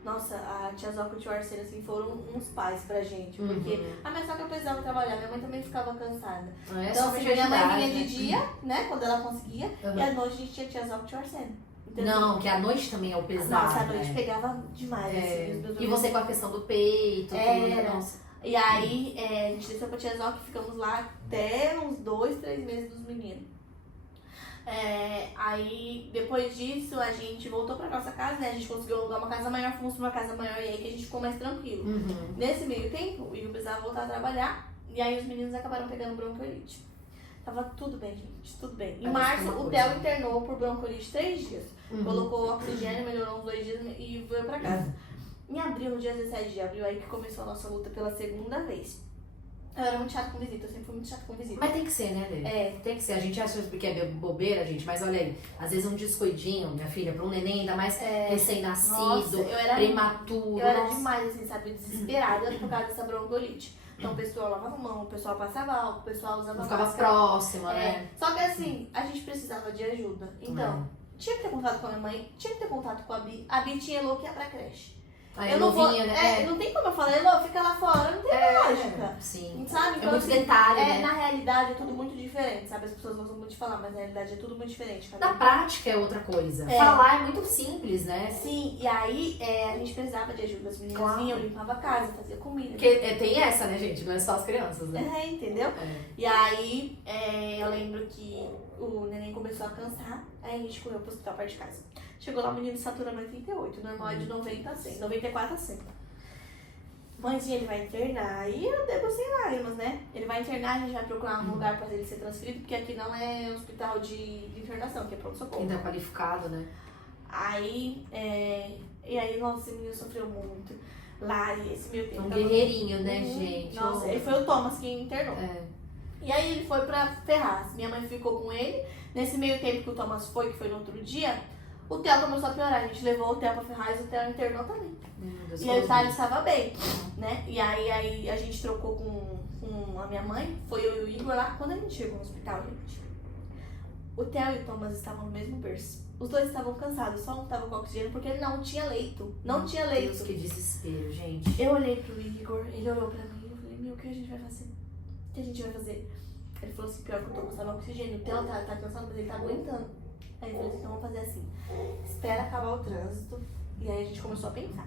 Nossa, a tia Zoca e o tio Arcelo, assim, foram uns pais pra gente. Porque a minha sogra precisava trabalhar, minha mãe também ficava cansada. Então, assim, minha mãe vinha de dia, né, quando ela conseguia, e à noite a gente tinha a tia Zoca e o tio Arcelo. Entendeu? Não, que a noite também é o pesado. Nossa, a noite pegava demais, assim. E você com a questão do peito, tudo, nossa. E aí, a gente desceu pra tia Zoca e ficamos lá até uns 2, 3 meses dos meninos. Aí, depois disso, a gente voltou pra nossa casa, né? A gente conseguiu alugar uma casa maior, fomos pra uma casa maior e aí que a gente ficou mais tranquilo. Nesse meio tempo, o Igor precisava voltar a trabalhar e aí os meninos acabaram pegando bronquiolite. Tava tudo bem, gente, tudo bem. Em março, o Theo internou por bronquiolite 3 dias. Colocou oxigênio, melhorou uns 2 dias e veio pra casa. Em abril, no dia 17 de abril, aí que começou a nossa luta pela segunda vez. Eu era muito chata com visita, eu sempre fui muito chata com visita. Mas tem que ser, né, Lê? Tem que ser. A gente acha que é bobeira, gente, mas olha aí, às vezes um descuidinho, minha filha, pra um neném, ainda mais recém-nascido, prematuro. Eu era demais, assim, sabe, desesperada por causa dessa bronquiolite. Então o pessoal lavava a mão, o pessoal passava álcool, o pessoal usava ficava máscara. próxima, né? Só que assim, a gente precisava de ajuda. Então, tinha que ter contato com a minha mãe, tinha que ter contato com a Bi. A Bi tinha louco que ia pra creche. Eu não vinha, né? Não tem como eu falar, Elô, fica lá fora, não tem lógica. Sim. Sabe? Então, muito assim, detalhe, né? Na realidade é tudo muito diferente, sabe? As pessoas gostam muito de falar, mas na realidade é tudo muito diferente. Na prática é outra coisa. Falar é muito simples, né? Sim, e aí a gente precisava de ajuda. As meninas vinham, eu limpava a casa, fazia comida. Porque tem essa, né, gente? Não é só as crianças, né? Entendeu? E aí eu lembro que o neném começou a cansar, aí a gente correu pro hospital perto de casa. Chegou lá, o menino saturando 88, o normal é de 90 a 100, 94 a 100. Mãezinha, ele vai internar, e eu devo sem lágrimas, né? Ele vai internar, a gente vai procurar um lugar pra ele ser transferido, porque aqui não é hospital de internação, que é pronto-socorro. Ainda é qualificado, né? Aí, e aí, nossa, esse menino sofreu muito lá, e esse meio tempo. Um guerreirinho, né, gente? Nossa, ele foi o Thomas que internou. E aí ele foi pra Ferraz, minha mãe ficou com ele. Nesse meio tempo que o Thomas foi, que foi no outro dia, o Theo começou a piorar. A gente levou o Theo pra Ferraz e o Theo internou também. E aí o Thales estava bem, né? E aí a gente trocou com a minha mãe, foi eu e o Igor lá. Quando a gente chegou no hospital, gente, o Theo e o Thomas estavam no mesmo berço. Os dois estavam cansados, só um tava com oxigênio porque não tinha leito. Não tinha leito. Deus, que desespero, gente. Eu olhei pro Igor, ele olhou pra mim e eu falei, meu, o que a gente vai fazer? O que a gente vai fazer? Ele falou assim, pior que o Thomas tava com oxigênio. O Theo tá cansado, mas ele tá aguentando. Aí eu falei assim, então vamos fazer assim. Espera acabar o trânsito. E aí a gente começou a pensar.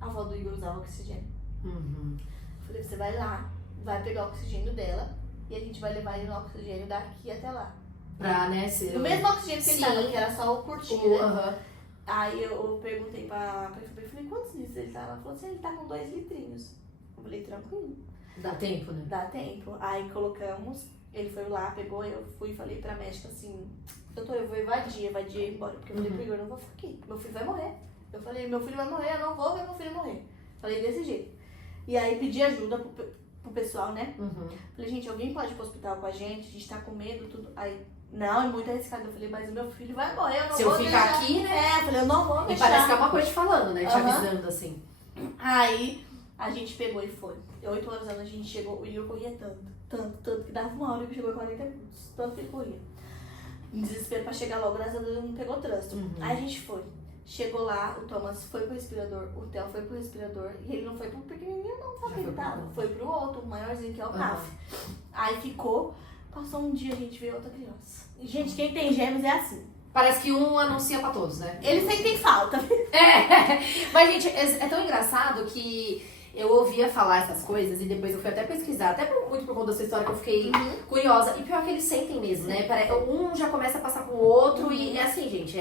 A avó do Igor usava oxigênio. Eu falei, você vai lá, vai pegar o oxigênio dela e a gente vai levar ele no oxigênio daqui até lá. Pra, né, ser... O mesmo oxigênio que ele tava, que era só o curtinho, né? Uhum. Aí eu perguntei pra enfermeira, falei, quantos litros ele tá? Ela falou assim, ele tá com 2 litrinhos. Eu falei, tranquilo. Dá tempo, né? Dá tempo. Aí colocamos, ele foi lá, pegou, eu fui e falei pra médica assim, doutor, eu vou evadir ir embora. Porque eu falei pro Igor, eu não vou ficar aqui, meu filho vai morrer. Eu falei, meu filho vai morrer, eu não vou ver meu filho morrer. Falei desse jeito. E aí pedi ajuda pro pessoal, né? Falei, gente, alguém pode ir pro hospital com a gente tá com medo, tudo. Aí, não, é muito arriscado. Eu falei, mas o meu filho vai morrer, eu não Se vou eu ficar deixar. aqui, né? Eu falei, eu não vou E deixar. parece que é uma coisa te falando, né? Te avisando, assim. Aí, a gente pegou e foi. 8 horas da noite a gente chegou, o Igor corria tanto, que dava uma hora que chegou em 40 minutos. Tanto que ele corria. Em desespero pra chegar logo, graças a Deus não pegou trânsito. Aí a gente foi. Chegou lá, o Thomas foi pro respirador, o Theo foi pro respirador, e ele não foi pro pequenininho não, sabe? Ele tava. Foi pro outro, o maiorzinho, que é o CAF. Aí ficou, passou um dia, a gente veio outra criança. E, gente, quem tem gêmeos é assim. Parece que um anuncia pra todos, né? Eles sentem falta. Mas, gente, é tão engraçado que eu ouvia falar essas coisas e depois eu fui até pesquisar, até muito por conta da sua história que eu fiquei curiosa. E pior que eles sentem mesmo, né? Um já começa a passar com o outro e é assim, gente,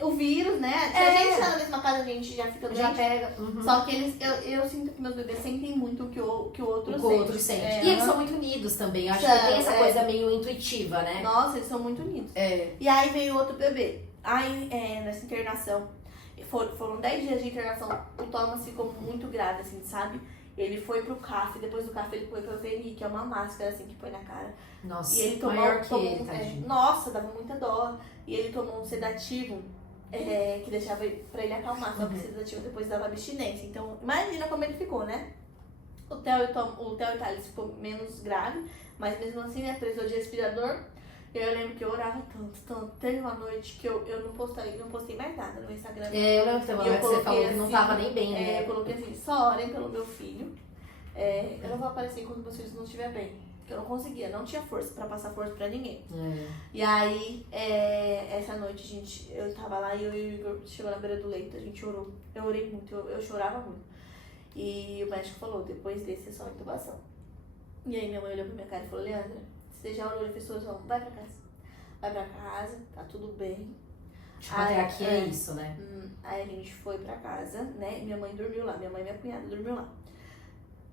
o vírus, né? Se a gente tá na mesma casa, a gente já fica doente. Já pega. Só que eu sinto que meus bebês sentem muito o que o outro sente. O outro sente. E eles são muito unidos também. Eu acho que tem essa coisa meio intuitiva, né? Nossa, eles são muito unidos. E aí veio outro bebê. Aí, nessa internação, foram 10 dias de internação. O Thomas ficou muito grave, assim, sabe? Ele foi pro CAF, depois do CAF ele foi pra UTI, que é uma máscara, assim, que põe na cara. Nossa, e ele tomou, maior que ele, tadinho. nossa, dava muita dó. E ele tomou um sedativo que deixava pra ele acalmar, só que o sedativo depois dava abstinência. Então, imagina como ele ficou, né? O Theo e Thales ficou menos grave, mas mesmo assim, né, precisou de respirador. Eu lembro que eu orava tanto. Teve uma noite que eu não postei mais nada no Instagram. Eu lembro que teve uma hora que você falou que não tava nem bem, né? Eu coloquei assim, só orem pelo meu filho. Eu não vou aparecer quando meus filhos não estiver bem. Porque eu não conseguia, não tinha força pra passar força pra ninguém. E aí, essa noite, gente, eu tava lá e eu e o Igor chegou na beira do leito, a gente orou. Eu orei muito, eu chorava muito. E o médico falou, depois desse é só intubação. E aí minha mãe olhou pra minha cara e falou, Leandra, você já orou e fez sua oração, vai pra casa. Vai pra casa, tá tudo bem. Tipo, até aqui é isso, né? Aí a gente foi pra casa, né? Minha mãe dormiu lá, minha mãe e minha cunhada dormiu lá.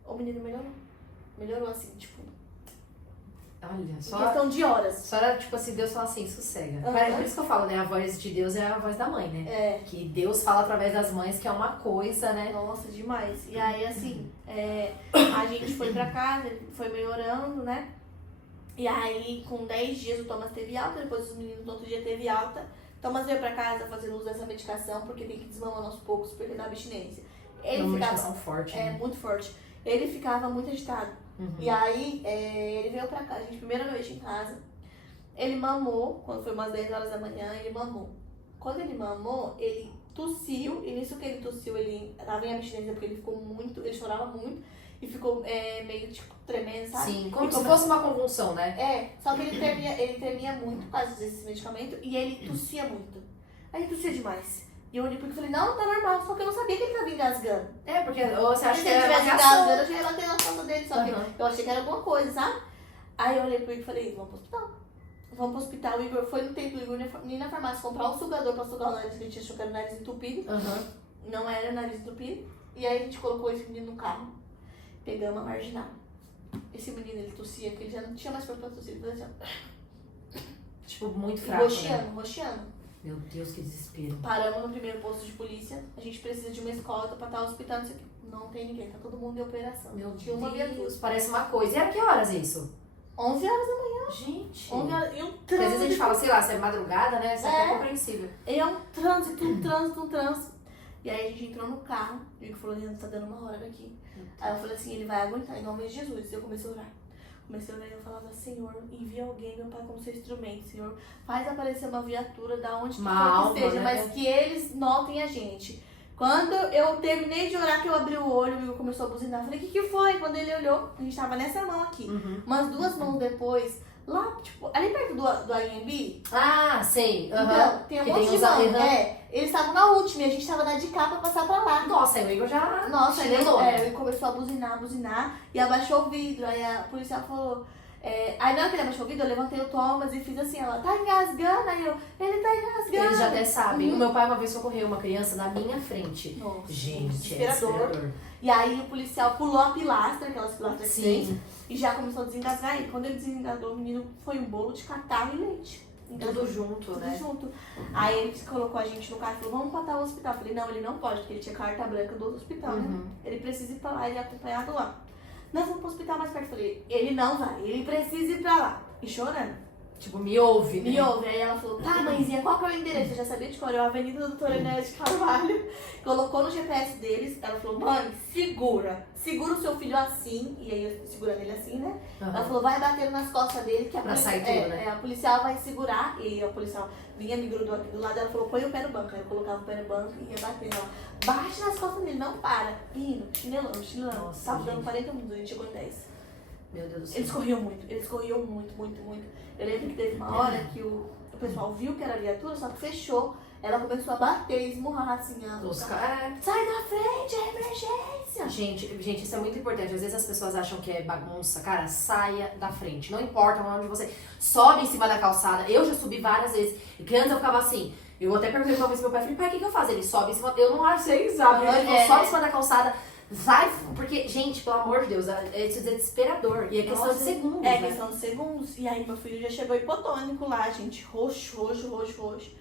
O menino melhorou. Melhorou assim, tipo, olha, só em questão de horas. Só era tipo assim, Deus fala assim, sossega. Por isso que eu falo, né? A voz de Deus é a voz da mãe, né? Que Deus fala através das mães, que é uma coisa, né? Nossa, demais. E aí, assim, a gente foi pra casa, ele foi melhorando, né? E aí, com 10 dias, o Thomas teve alta, depois os meninos no outro dia teve alta. Thomas veio pra casa fazendo uso dessa medicação, porque tem que desmamando aos poucos, porque dá abstinência. Ele uma medicação forte, né? Muito forte. Ele ficava muito agitado. E aí, ele veio pra casa, a gente, primeira noite em casa, ele mamou, quando foi umas 10 horas da manhã, ele mamou. Quando ele mamou, ele tossiu, e nisso que ele tossiu, ele tava em abstinência, porque ele ficou muito, ele chorava muito, e ficou meio, tipo, tremendo, sabe? Sim, como se fosse uma convulsão, né? Só que ele tremia muito por causa desse medicamento, e ele tossia muito. Aí ele tossia demais. E eu olhei porque falei, não, tá normal, só que eu não sabia que ele tava engasgando. Porque você acha Se que ele era uma tivesse reação. engasgando, eu já ia bater na conta dele, só que eu achei que era alguma coisa, sabe? Aí eu olhei pro Igor e falei, vamos pro hospital. Vamos pro hospital, o Igor foi no tempo, o Igor ia na farmácia comprar um sugador pra sugar o nariz, que a gente achou que era o nariz entupido. Não era o nariz entupido. E aí a gente colocou esse menino no carro, pegamos a marginal. Esse menino, ele tossia, porque ele já não tinha mais força pra tossir, ele fazia assim, tipo, muito fraco, roxeando. Meu Deus, que desespero. Paramos no primeiro posto de polícia, a gente precisa de uma escolta pra estar hospitando isso aqui. Não tem ninguém, tá todo mundo em operação. Meu Tinha uma Deus, parece uma coisa. E era que horas isso? 11 horas da manhã. Gente. 11 horas, e um Porque às vezes a gente fala, sei lá, se é madrugada, né? Isso é compreensível. E é um trânsito. E aí a gente entrou no carro, e o Igor falou, Leandro, tá dando uma hora daqui. Aí eu falei assim, ele vai aguentar, em nome de Jesus. E eu comecei a orar. Comecei a orar e eu falava, Senhor, envia alguém, meu Pai, como seu instrumento, Senhor. Faz aparecer uma viatura da onde que for que seja, né? mas que eles notem a gente. Quando eu terminei de orar, que eu abri o olho, o Igor começou a buzinar. Eu falei, o que foi? Quando ele olhou, a gente tava nessa mão aqui. Umas 2 mãos depois, lá, tipo, ali perto do AMB. Ah, sei. Então, tem um monte de mão. Eles estavam na última e a gente tava na de cá pra passar pra lá. Nossa, aí o Igor já chinelou, né? Ele começou a buzinar e abaixou o vidro. Aí a policial falou... aí na hora que ele abaixou o vidro, eu levantei o Thomas e fiz assim, ela tá engasgando. Aí ele tá engasgando. Eles já até sabem. O meu pai uma vez socorreu uma criança na minha frente. Nossa, gente, desesperador. E aí o policial pulou a pilastra, aquelas pilastras que tem, e já começou a desengasgar ele. Quando ele desengasgou, o menino foi um bolo de catarro e leite. Tudo junto, né? Tudo junto. Aí ele colocou a gente no carro e falou, vamos pra tal hospital. Eu falei, não, ele não pode, porque ele tinha carta branca do outro hospital, né? Ele precisa ir pra lá, ele é acompanhado lá. Nós vamos pro hospital mais perto. Eu falei, ele não vai, ele precisa ir pra lá. E chorando. Tipo, me ouve, né? Me ouve. Aí ela falou, tá, mãezinha, qual que é o endereço? Eu já sabia de cor, é a Avenida do Doutor Enéas de Carvalho. Colocou no GPS deles, ela falou, mãe, segura o seu filho assim. E aí eu segurando ele assim, né? Ela falou, vai batendo nas costas dele, que pra sair tudo, né? A policial vai segurar. E a policial vinha, me grudou aqui do lado, ela falou, põe o pé no banco. Aí eu colocava o pé no banco e ia batendo. Ela, bate nas costas dele, não para. Indo, chinelando. Nossa, tava dando 40 minutos, a gente chegou em 10. Meu Deus do céu. Eles corriam muito. Eu lembro que teve uma hora que o pessoal viu que era viatura, só que fechou. Ela começou a bater, esmurrar assim. Sai da frente, é emergência! infância. Gente, isso é muito importante. Às vezes as pessoas acham que é bagunça. Cara, saia da frente. Não importa onde você sobe em cima da calçada. Eu já subi várias vezes. E antes eu ficava assim. Eu até perguntei uma vez pro meu pai, falei, pai, o que eu faço? Ele sobe em cima. Eu não achei, sabe? Ele sobe em cima da calçada. Vai, porque, gente, pelo amor de Deus, isso é desesperador. E é questão de segundos. É questão de segundos. E aí meu filho já chegou hipotônico lá, gente. Roxo.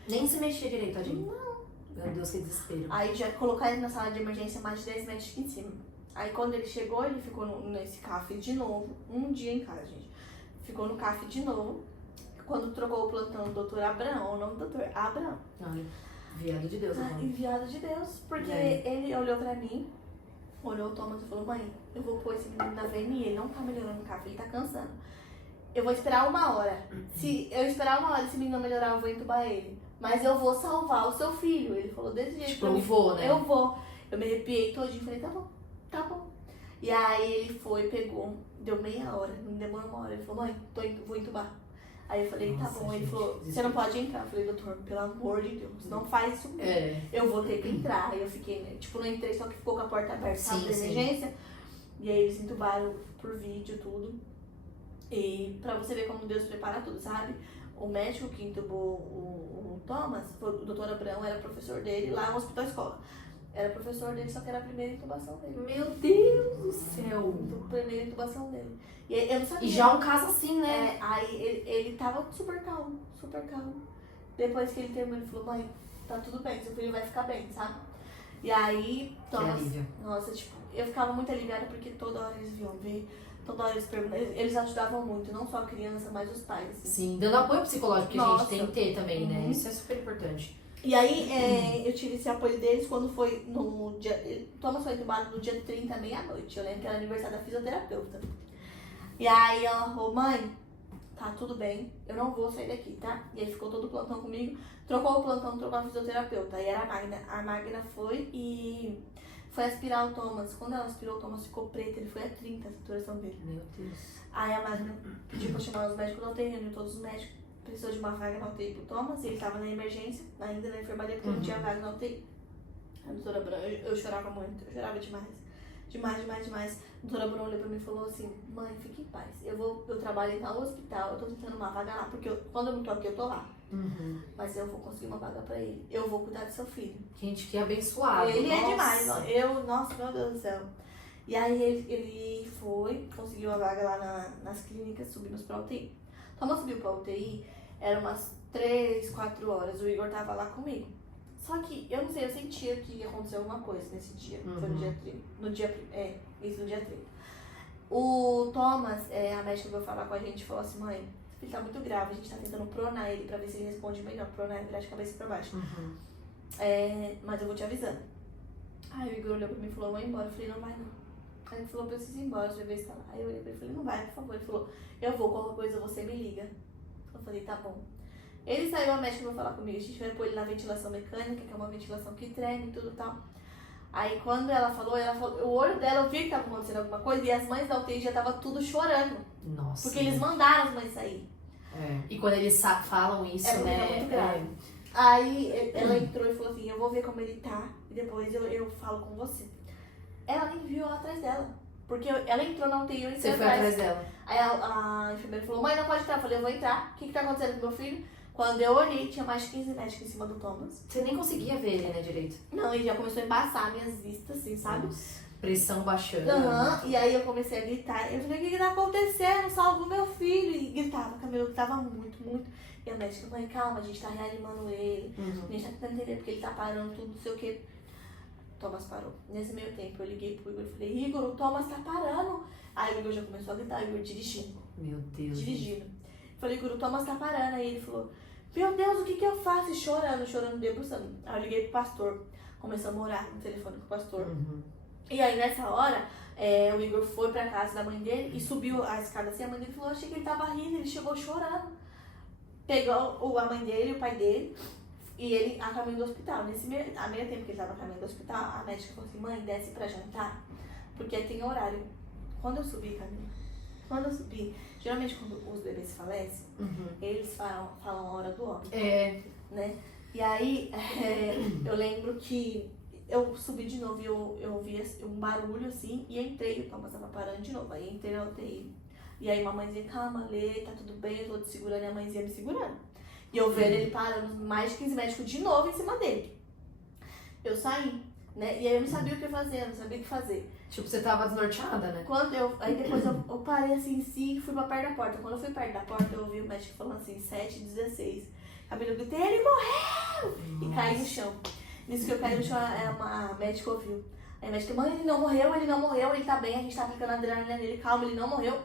Nem se mexia direito, tadinho. Não. Meu Deus, que desespero. Aí já colocaram ele na sala de emergência mais de 10 metros aqui em cima. Aí quando ele chegou, ele ficou nesse CAF de novo. Um dia em casa, gente. Ficou no CAF de novo. Quando trocou o plantão do doutor Abraão, o nome do doutor Abraão. Ai, enviado de Deus. Enviado de Deus. Porque ele olhou pra mim, olhou o Thomas e falou, mãe, eu vou pôr esse menino na VMI, ele não tá melhorando o CAF, ele tá cansando. Eu vou esperar 1 hora. Se eu esperar 1 hora e esse menino não melhorar, eu vou entubar ele. Mas eu vou salvar o seu filho. Ele falou desse jeito. Tipo, eu vou, né? Eu vou. Eu me arrepiei todinho e falei, tá bom. E aí ele foi, pegou, deu meia hora, não demorou 1 hora. Ele falou, mãe, vou entubar. Aí eu falei, Nossa, tá bom. gente, ele falou, você não pode entrar. Eu falei, doutor, pelo amor de Deus, não faz isso mesmo. Eu vou ter que entrar. Aí eu fiquei, né, tipo, não entrei, só que ficou com a porta aberta, sabe, da emergência. E aí eles entubaram por vídeo, tudo. E pra você ver como Deus prepara tudo, sabe? O médico que entubou o Thomas, o doutor Abraão, era professor dele lá no hospital escola. Era professor dele, só que era a primeira intubação dele. Meu Deus do céu! A primeira intubação dele. E eu não sabia. E já um caso assim, né? Aí ele tava super calmo. Depois que ele terminou, ele falou, mãe, tá tudo bem, seu filho vai ficar bem, sabe? E aí, Thomas, nossa, tipo, eu ficava muito aliviada porque toda hora eles vinham ver. Toda hora eles perguntavam, eles ajudavam muito, não só a criança, mas os pais. Assim. Sim, dando apoio psicológico que a gente tem que ter também, né? Isso é super importante. E aí, eu tive esse apoio deles quando foi no dia... Thomas foi entubado no dia 30, meia-noite. Eu lembro que era aniversário da fisioterapeuta. E aí ela falou, mãe, tá tudo bem, eu não vou sair daqui, tá? E aí ficou todo o plantão comigo, trocou o plantão, trocou a fisioterapeuta. Aí era a Magna. A Magna foi e... foi aspirar o Thomas. Quando ela aspirou, o Thomas ficou preto. Ele foi a 30, a saturação dele. Meu Deus. Aí a Magna pediu pra chamar os médicos da UTI, reuniu todos os médicos. Precisou de uma vaga na UTI pro Thomas. E ele tava na emergência, ainda na enfermaria, porque não tinha vaga na UTI. A doutora Bruno, eu chorava muito. Eu chorava demais. Demais. A doutora Bruno olhou pra mim e falou assim, mãe, fique em paz. Eu trabalho em tal hospital, eu tô tentando uma vaga lá. Porque quando eu não tô aqui, eu tô lá. Mas eu vou conseguir uma vaga pra ele. Eu vou cuidar do seu filho. Gente, que abençoado. Ele é demais. Nossa, meu Deus do céu. E aí ele foi, conseguiu uma vaga lá nas clínicas, subimos pra UTI. Thomas subiu pra UTI, era umas 3, 4 horas. O Igor tava lá comigo. Só que, eu não sei, eu sentia que ia acontecer alguma coisa nesse dia. Foi no dia 30. No dia 30. O Thomas, a médica veio falar com a gente e falou assim, mãe, ele tá muito grave, a gente tá tentando pronar ele pra ver se ele responde melhor. Pronar é virar de cabeça pra baixo. Mas eu vou te avisando. Aí o Igor olhou pra mim e falou, vou embora. Eu falei, não vai não. Aí ele falou, preciso ir embora, já ver se tá lá. Aí eu olhei pra ele e falei, não vai, por favor. Ele falou, eu vou, qualquer coisa você me liga. Eu falei, tá bom. Ele saiu, a médica veio falar comigo, a gente vai pôr ele na ventilação mecânica, que é uma ventilação que treme e tudo e tal. Aí quando ela falou, o olho dela, eu vi que tava acontecendo alguma coisa e as mães da UTI já tava tudo chorando. Nossa. Porque eles mandaram as mães sair. E quando eles falam isso, né? É muito grave. Aí ela entrou e falou assim, eu vou ver como ele tá e depois eu falo com você. Ela nem viu lá atrás dela. Porque ela entrou na UTI e eu entrei Você foi atrás dela. Aí a enfermeira falou, mãe, não pode entrar. Eu falei, eu vou entrar. O que tá acontecendo com meu filho? Quando eu olhei, tinha mais de 15 médicos em cima do Thomas. Você nem conseguia ver ele, né, direito? Não, ele já começou a embaçar minhas vistas, assim, sabe? Pressão baixando. E aí eu comecei a gritar. Eu falei, o que tá acontecendo? Salva o meu filho. E gritava, Camila, gritava muito. E a médica, mãe, calma, a gente tá reanimando ele. A gente tá tentando entender porque ele tá parando tudo, não sei o quê. Thomas parou. Nesse meio tempo, eu liguei pro Igor e falei, Igor, o Thomas tá parando. Aí o Igor já começou a gritar, o Igor dirigindo. Meu Deus. Dirigindo. Falei, Igor, o Thomas tá parando. Aí ele falou, meu Deus, o que eu faço? E chorando, debruçando. Aí eu liguei pro pastor. Começamos a orar no telefone com o pastor. E aí nessa hora, o Igor foi pra casa da mãe dele e subiu a escada assim. A mãe dele falou, achei que ele tava rindo, ele chegou chorando. Pegou a mãe dele, o pai dele, e ele a caminho do hospital. A meio tempo que ele tava a caminho do hospital, a médica falou assim, mãe, desce pra jantar, porque tem horário. Quando eu subi, geralmente quando os bebês falecem, eles falam a hora do óbito. Né? E aí, eu lembro que eu subi de novo e eu ouvi um barulho assim e entrei. O Thomas tava parando de novo. Aí entrei na UTI. E aí a mãezinha, calma, Lê, tá tudo bem, eu tô te segurando. E a mãezinha me segurando. E eu vendo ele parando, mais de 15 médicos de novo em cima dele. Eu saí, né? E aí eu não sabia o que fazer, eu não sabia o que fazer. Tipo, você tava desnorteada, né? Aí depois eu parei assim em si e fui pra perto da porta. Quando eu fui perto da porta, eu ouvi o médico falando assim, 7h16. A menina gritei, ele morreu! E caí no chão. Nisso que eu caí no chão, a médica ouviu. Aí a médica, mãe, ele não morreu, ele tá bem, a gente tá aplicando adrenalina nele, calma, ele não morreu.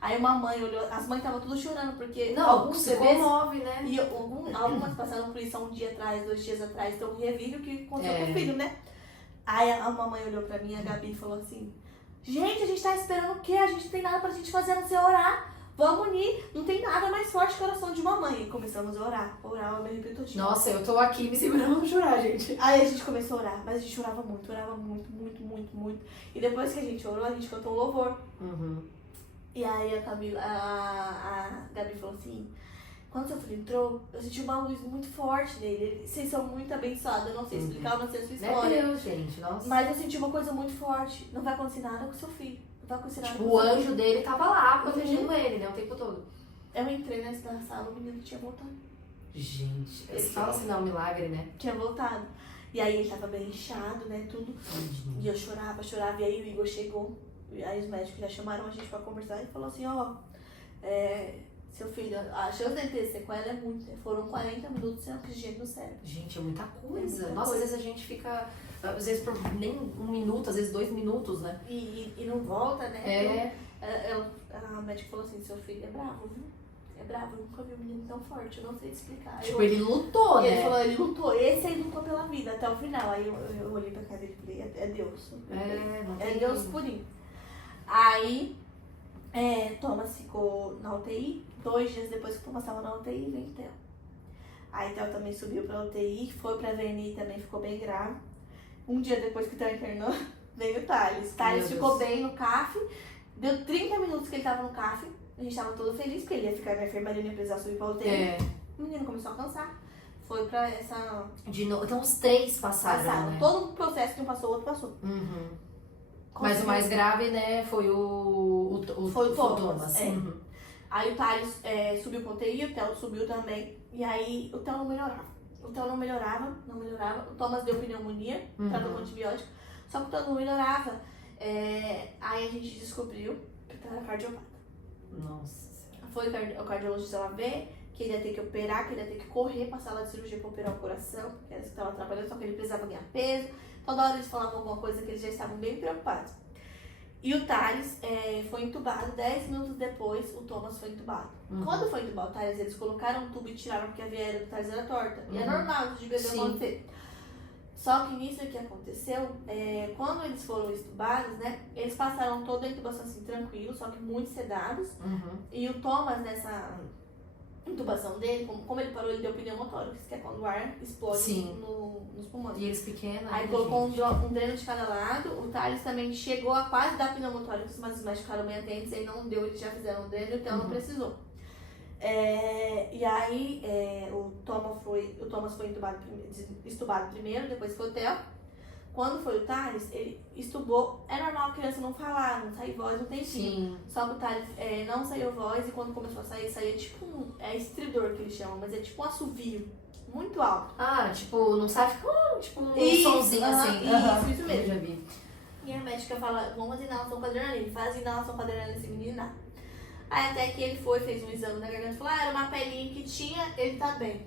Aí uma mãe olhou, as mães estavam tudo chorando, porque não, alguns bebês comove, né? E algumas passaram por isso há um dia atrás, 2 dias atrás, então revive o que aconteceu com o filho, né? Aí a mamãe olhou pra mim, a Gabi, e falou assim, gente, a gente tá esperando o quê? A gente não tem nada pra gente fazer a não ser orar. Vamos unir, não tem nada mais forte que a oração de mamãe. E começamos a orar, eu me arrepio todinho. Nossa, eu tô aqui me segurando pra chorar, gente. Aí a gente começou a orar, mas a gente orava muito, muito. E depois que a gente orou, a gente cantou um louvor. E aí a Gabi falou assim, quando seu filho entrou, eu senti uma luz muito forte nele. Vocês são muito abençoados, eu não sei explicar, eu não sei a sua história. Meu Deus, gente, nossa. Mas eu senti uma coisa muito forte. Não vai acontecer nada com seu filho. Não vai acontecer nada tipo, com o seu anjo filho. dele tava lá, protegendo ele, né, o tempo todo. Eu entrei nessa sala, o menino tinha voltado. Gente, você fala assim, não, um milagre, né? Tinha voltado. E aí ele tava bem inchado, né, tudo. E eu chorava. E aí o Igor chegou. E aí os médicos já chamaram a gente pra conversar e falou assim, seu filho, a chance dele ter sequela é muito. Foram 40 minutos sem oxigênio no cérebro. Gente, é muita coisa. muita Nossa, coisa. às vezes a gente fica, às vezes por nem 1 minuto, às vezes 2 minutos, né? E não volta, né? É. Então, a médica falou assim, seu filho é bravo, viu? É bravo, eu nunca vi um menino tão forte, eu não sei te explicar. Tipo, ele lutou, né? Ele falou, ele lutou, esse aí lutou pela vida até o final. Aí eu olhei pra cara dele e falei, é Deus. Não É tem Deus purinho. Aí, Thomas ficou na UTI. 2 dias depois que o Thomas estava na UTI, veio o Theo. Aí Theo também subiu pra UTI, foi pra VNI também, ficou bem grave. 1 dia depois que o Theo internou, veio o Thales. Thales ficou bem no CAF. Deu 30 minutos que ele tava no CAF. A gente tava todo feliz, porque ele ia ficar na enfermaria, não ia precisar subir pra UTI. O menino começou a cansar. Foi pra essa... De novo. Então os 3 passaram, né? Todo o processo que um passou, o outro passou. Mas o mais grave, né, foi o Thomas. Aí o Thales subiu pra UTI, o Theo subiu também. E aí o Theo não melhorava. Não melhorava. O Thomas deu pneumonia, tratou com antibiótico. Só que o Theo não melhorava. Aí a gente descobriu que ele era cardiopata. Nossa. Foi o cardiologista lá ver que ele ia ter que operar, que ele ia ter que correr pra sala de cirurgia pra operar o coração, que era isso que estava trabalhando, só que ele precisava ganhar peso. Toda hora eles falavam alguma coisa que eles já estavam bem preocupados. E o Thales foi entubado, 10 minutos depois o Thomas foi entubado. Quando foi entubado o Thales, eles colocaram um tubo e tiraram porque a veia do Thales era torta. E é normal de bebê acontecer. Só que nisso que aconteceu, quando eles foram estubados, né, eles passaram toda a intubação assim, tranquilo, só que muito sedados. E o Thomas, nessa intubação dele, como ele parou, ele deu pneumotórax, que é quando o ar explode nos pulmões. E eles pequenos. Aí colocou um dreno de cada lado. O Thales também chegou a quase dar pneumotórax, mas os médicos ficaram bem atentos, aí não deu, eles já fizeram um dreno, então não precisou. E aí o Thomas foi estubado primeiro, depois foi o Theo. Quando foi o Thales, ele estubou. É normal a criança não falar, não sair voz um tempinho. Só que o Thales não saiu voz e quando começou a sair, saía tipo estridor que eles chamam, mas é tipo um assovio muito alto. Tipo, não sabe, tipo um somzinho assim. Isso mesmo. Eu já vi. E a médica fala, vamos fazer inalação com adrenalina. Faz inalação com adrenalina nesse menino nada. Aí até que ele fez um exame na garganta e falou, era uma pelinha que tinha, ele tá bem.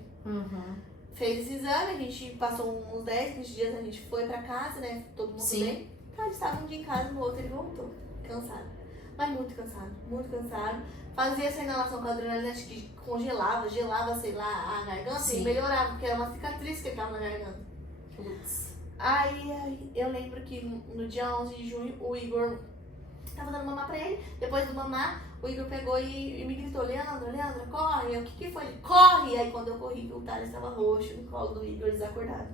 Fez esse exame, a gente passou uns 10, 20 dias, a gente foi pra casa, né? Todo mundo bem. Então, eles estavam um dia em casa, no outro ele voltou. Cansado. Mas muito cansado. Fazia essa inalação com a adrenalina, acho que gelava, sei lá, a garganta e melhorava, porque era uma cicatriz que ele tava na garganta. Aí eu lembro que no dia 11 de junho, o Igor tava dando mamar pra ele. Depois do mamar, o Igor pegou e me gritou, Leandra, corre. O que foi? Ele, corre! Aí quando eu corri, o Thales estava roxo no colo do Igor, desacordado.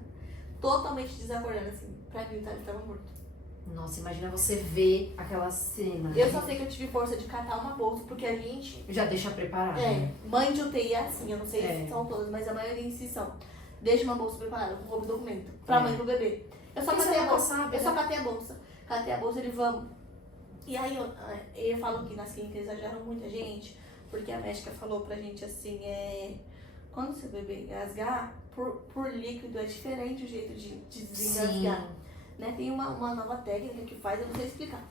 Totalmente desacordado, assim. Pra mim, o Thales estava morto. Nossa, imagina você ver aquela cena. Eu só sei que eu tive força de catar uma bolsa, porque a gente... Já deixa preparado. Né? Mãe de UTI é assim, eu não sei se são todas, mas a maioria em si são. Deixa uma bolsa preparada com o documento, pra mãe e pro bebê. Eu só Isso catei a não bolsa. sabe, Eu só né? catei a bolsa. Catei a bolsa, ele, vamos. E aí eu falo que nas clínicas exageram muita gente, porque a médica falou pra gente assim, quando seu bebê engasgar, por líquido é diferente o jeito de desengasgar. Né? Tem uma nova técnica que faz, eu não sei explicar.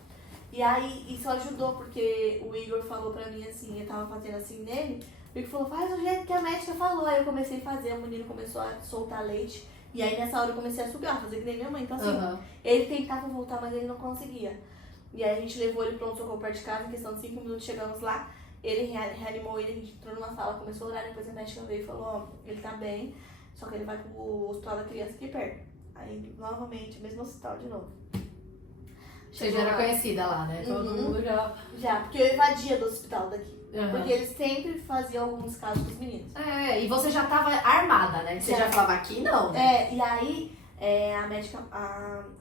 E aí isso ajudou, porque o Igor falou pra mim assim, eu tava fazendo assim nele, o Igor falou, faz do jeito que a médica falou. Aí eu comecei a fazer, o menino começou a soltar leite. E aí nessa hora eu comecei a sugar, fazer que nem minha mãe. Então assim, ele tentava voltar, mas ele não conseguia. E aí a gente levou ele pro socorro perto de casa, em questão de 5 minutos chegamos lá. Ele reanimou ele, a gente entrou numa sala, começou a orar, depois a médica veio e falou, ó, ele tá bem, só que ele vai pro hospital da criança aqui perto. Aí, novamente, mesmo hospital de novo. Você já era conhecida lá, né? Todo mundo já... Já, porque eu evadia do hospital daqui. Porque eles sempre faziam alguns casos com os meninos. E você já tava armada, né? Você já falava aqui, não, né? E aí, a médica,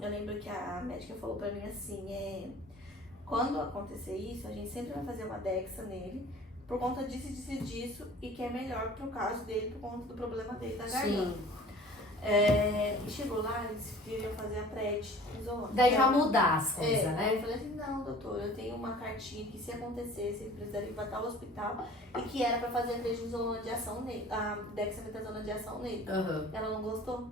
eu lembro que a médica falou pra mim assim, quando acontecer isso, a gente sempre vai fazer uma Dexa nele, por conta disso, disso e disso, e que é melhor pro caso dele, por conta do problema dele da garganta. E chegou lá, eles queriam fazer a prednisona. Daí vai mudar as coisas, né? Eu falei assim, não, doutor, eu tenho uma cartinha que se acontecesse, ele precisaria ir para tal hospital, e que era pra fazer a prednisona de ação nele, a dexametasona de ação nele. Ela não gostou.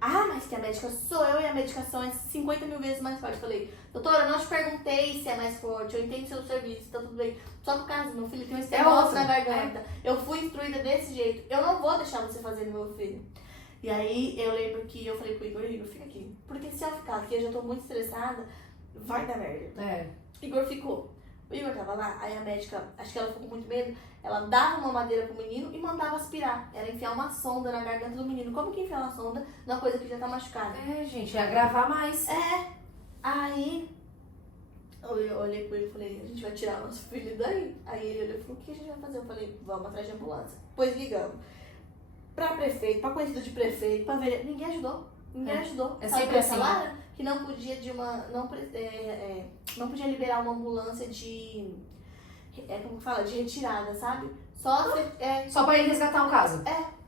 Ah, mas que a médica sou eu e a medicação é 50 mil vezes mais forte. Eu falei, doutora, eu não te perguntei se é mais forte, eu entendo seu serviço, tá tudo bem. Só que o caso, meu filho tem um estenose na garganta. Eu fui instruída desse jeito, eu não vou deixar você fazer no meu filho. E aí eu lembro que eu falei pro Igor, fica aqui. Porque se eu ficar aqui, eu já tô muito estressada, vai dar merda. Igor ficou. O Igor tava lá, aí a médica, acho que ela ficou com muito medo, ela dava uma madeira pro menino e mandava aspirar. Era enfiar uma sonda na garganta do menino. Como que enfiar uma sonda numa coisa que já tá machucada? Gente, ia agravar mais. Aí eu olhei pro ele e falei, a gente vai tirar nosso filho daí. Aí ele olhou e falou, o que a gente vai fazer? Eu falei, vamos atrás de ambulância. Depois ligamos. Pra prefeito, pra conhecido de prefeito, pra vereador, ninguém ajudou. Ninguém ajudou. Sempre assim. Falaram que não podia não podia liberar uma ambulância de como que fala? De retirada, sabe? Só pra ele resgatar um caso.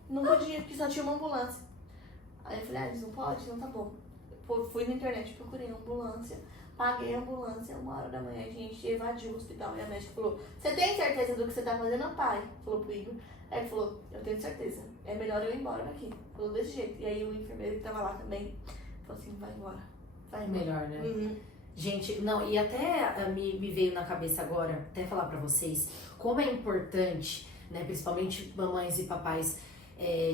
Não podia, porque só tinha uma ambulância. Aí eu falei, eles não podem? Então tá bom. Fui na internet, procurei a ambulância, paguei a ambulância, 1h da manhã, a gente evadiu o hospital. E a médica falou, você tem certeza do que você tá fazendo, pai? Falou pro Igor. Aí ele falou, eu tenho certeza, é melhor eu ir embora daqui. Falou desse jeito. E aí o enfermeiro que tava lá também falou assim, vai embora. Vai embora. Melhor, né? Gente, não, e até me veio na cabeça agora, até falar pra vocês, como é importante, né, principalmente mamães e papais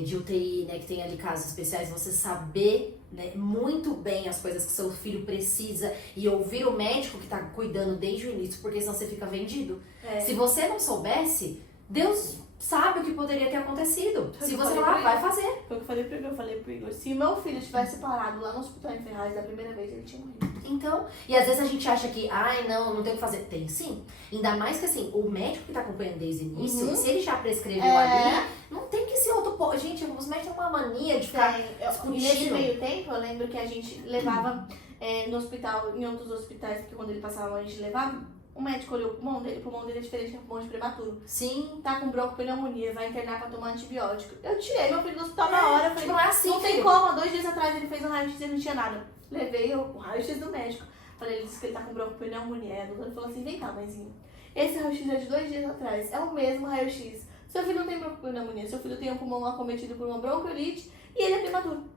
de UTI, né, que tem ali casos especiais, você saber, né, muito bem as coisas que seu filho precisa e ouvir o médico que tá cuidando desde o início, porque senão você fica vendido. Se você não soubesse, Deus sabe o que poderia ter acontecido. Se você falar, vai fazer. Foi o que eu falei pro Igor. Se meu filho tivesse parado lá no hospital em Ferraz da primeira vez, ele tinha morrido. Então, e às vezes a gente acha que, não tem o que fazer. Tem sim. Ainda mais que assim, o médico que tá acompanhando desde o início, se ele já prescreveu ali, não tem que se autopor. Gente, os médicos têm uma mania de ficar discutindo. E nesse meio tempo, eu lembro que a gente levava no hospital, em outros hospitais, porque quando ele passava, a gente levava. O médico olhou o pulmão dele é diferente do pulmão de prematuro. Sim. Tá com broncopneumonia, vai internar pra tomar antibiótico. Eu tirei meu filho do hospital na hora. Eu falei, não é assim, não tem como. Há 2 dias atrás ele fez um raio-x e não tinha nada. Levei o raio-x do médico. Falei, ele disse que ele tá com broncopneumonia. A doutora falou assim, vem cá, mãezinha. Esse raio-x é de 2 dias atrás. É o mesmo raio-x. Seu filho não tem broncopneumonia. Seu filho tem um pulmão acometido por uma bronquiolite e ele é prematuro.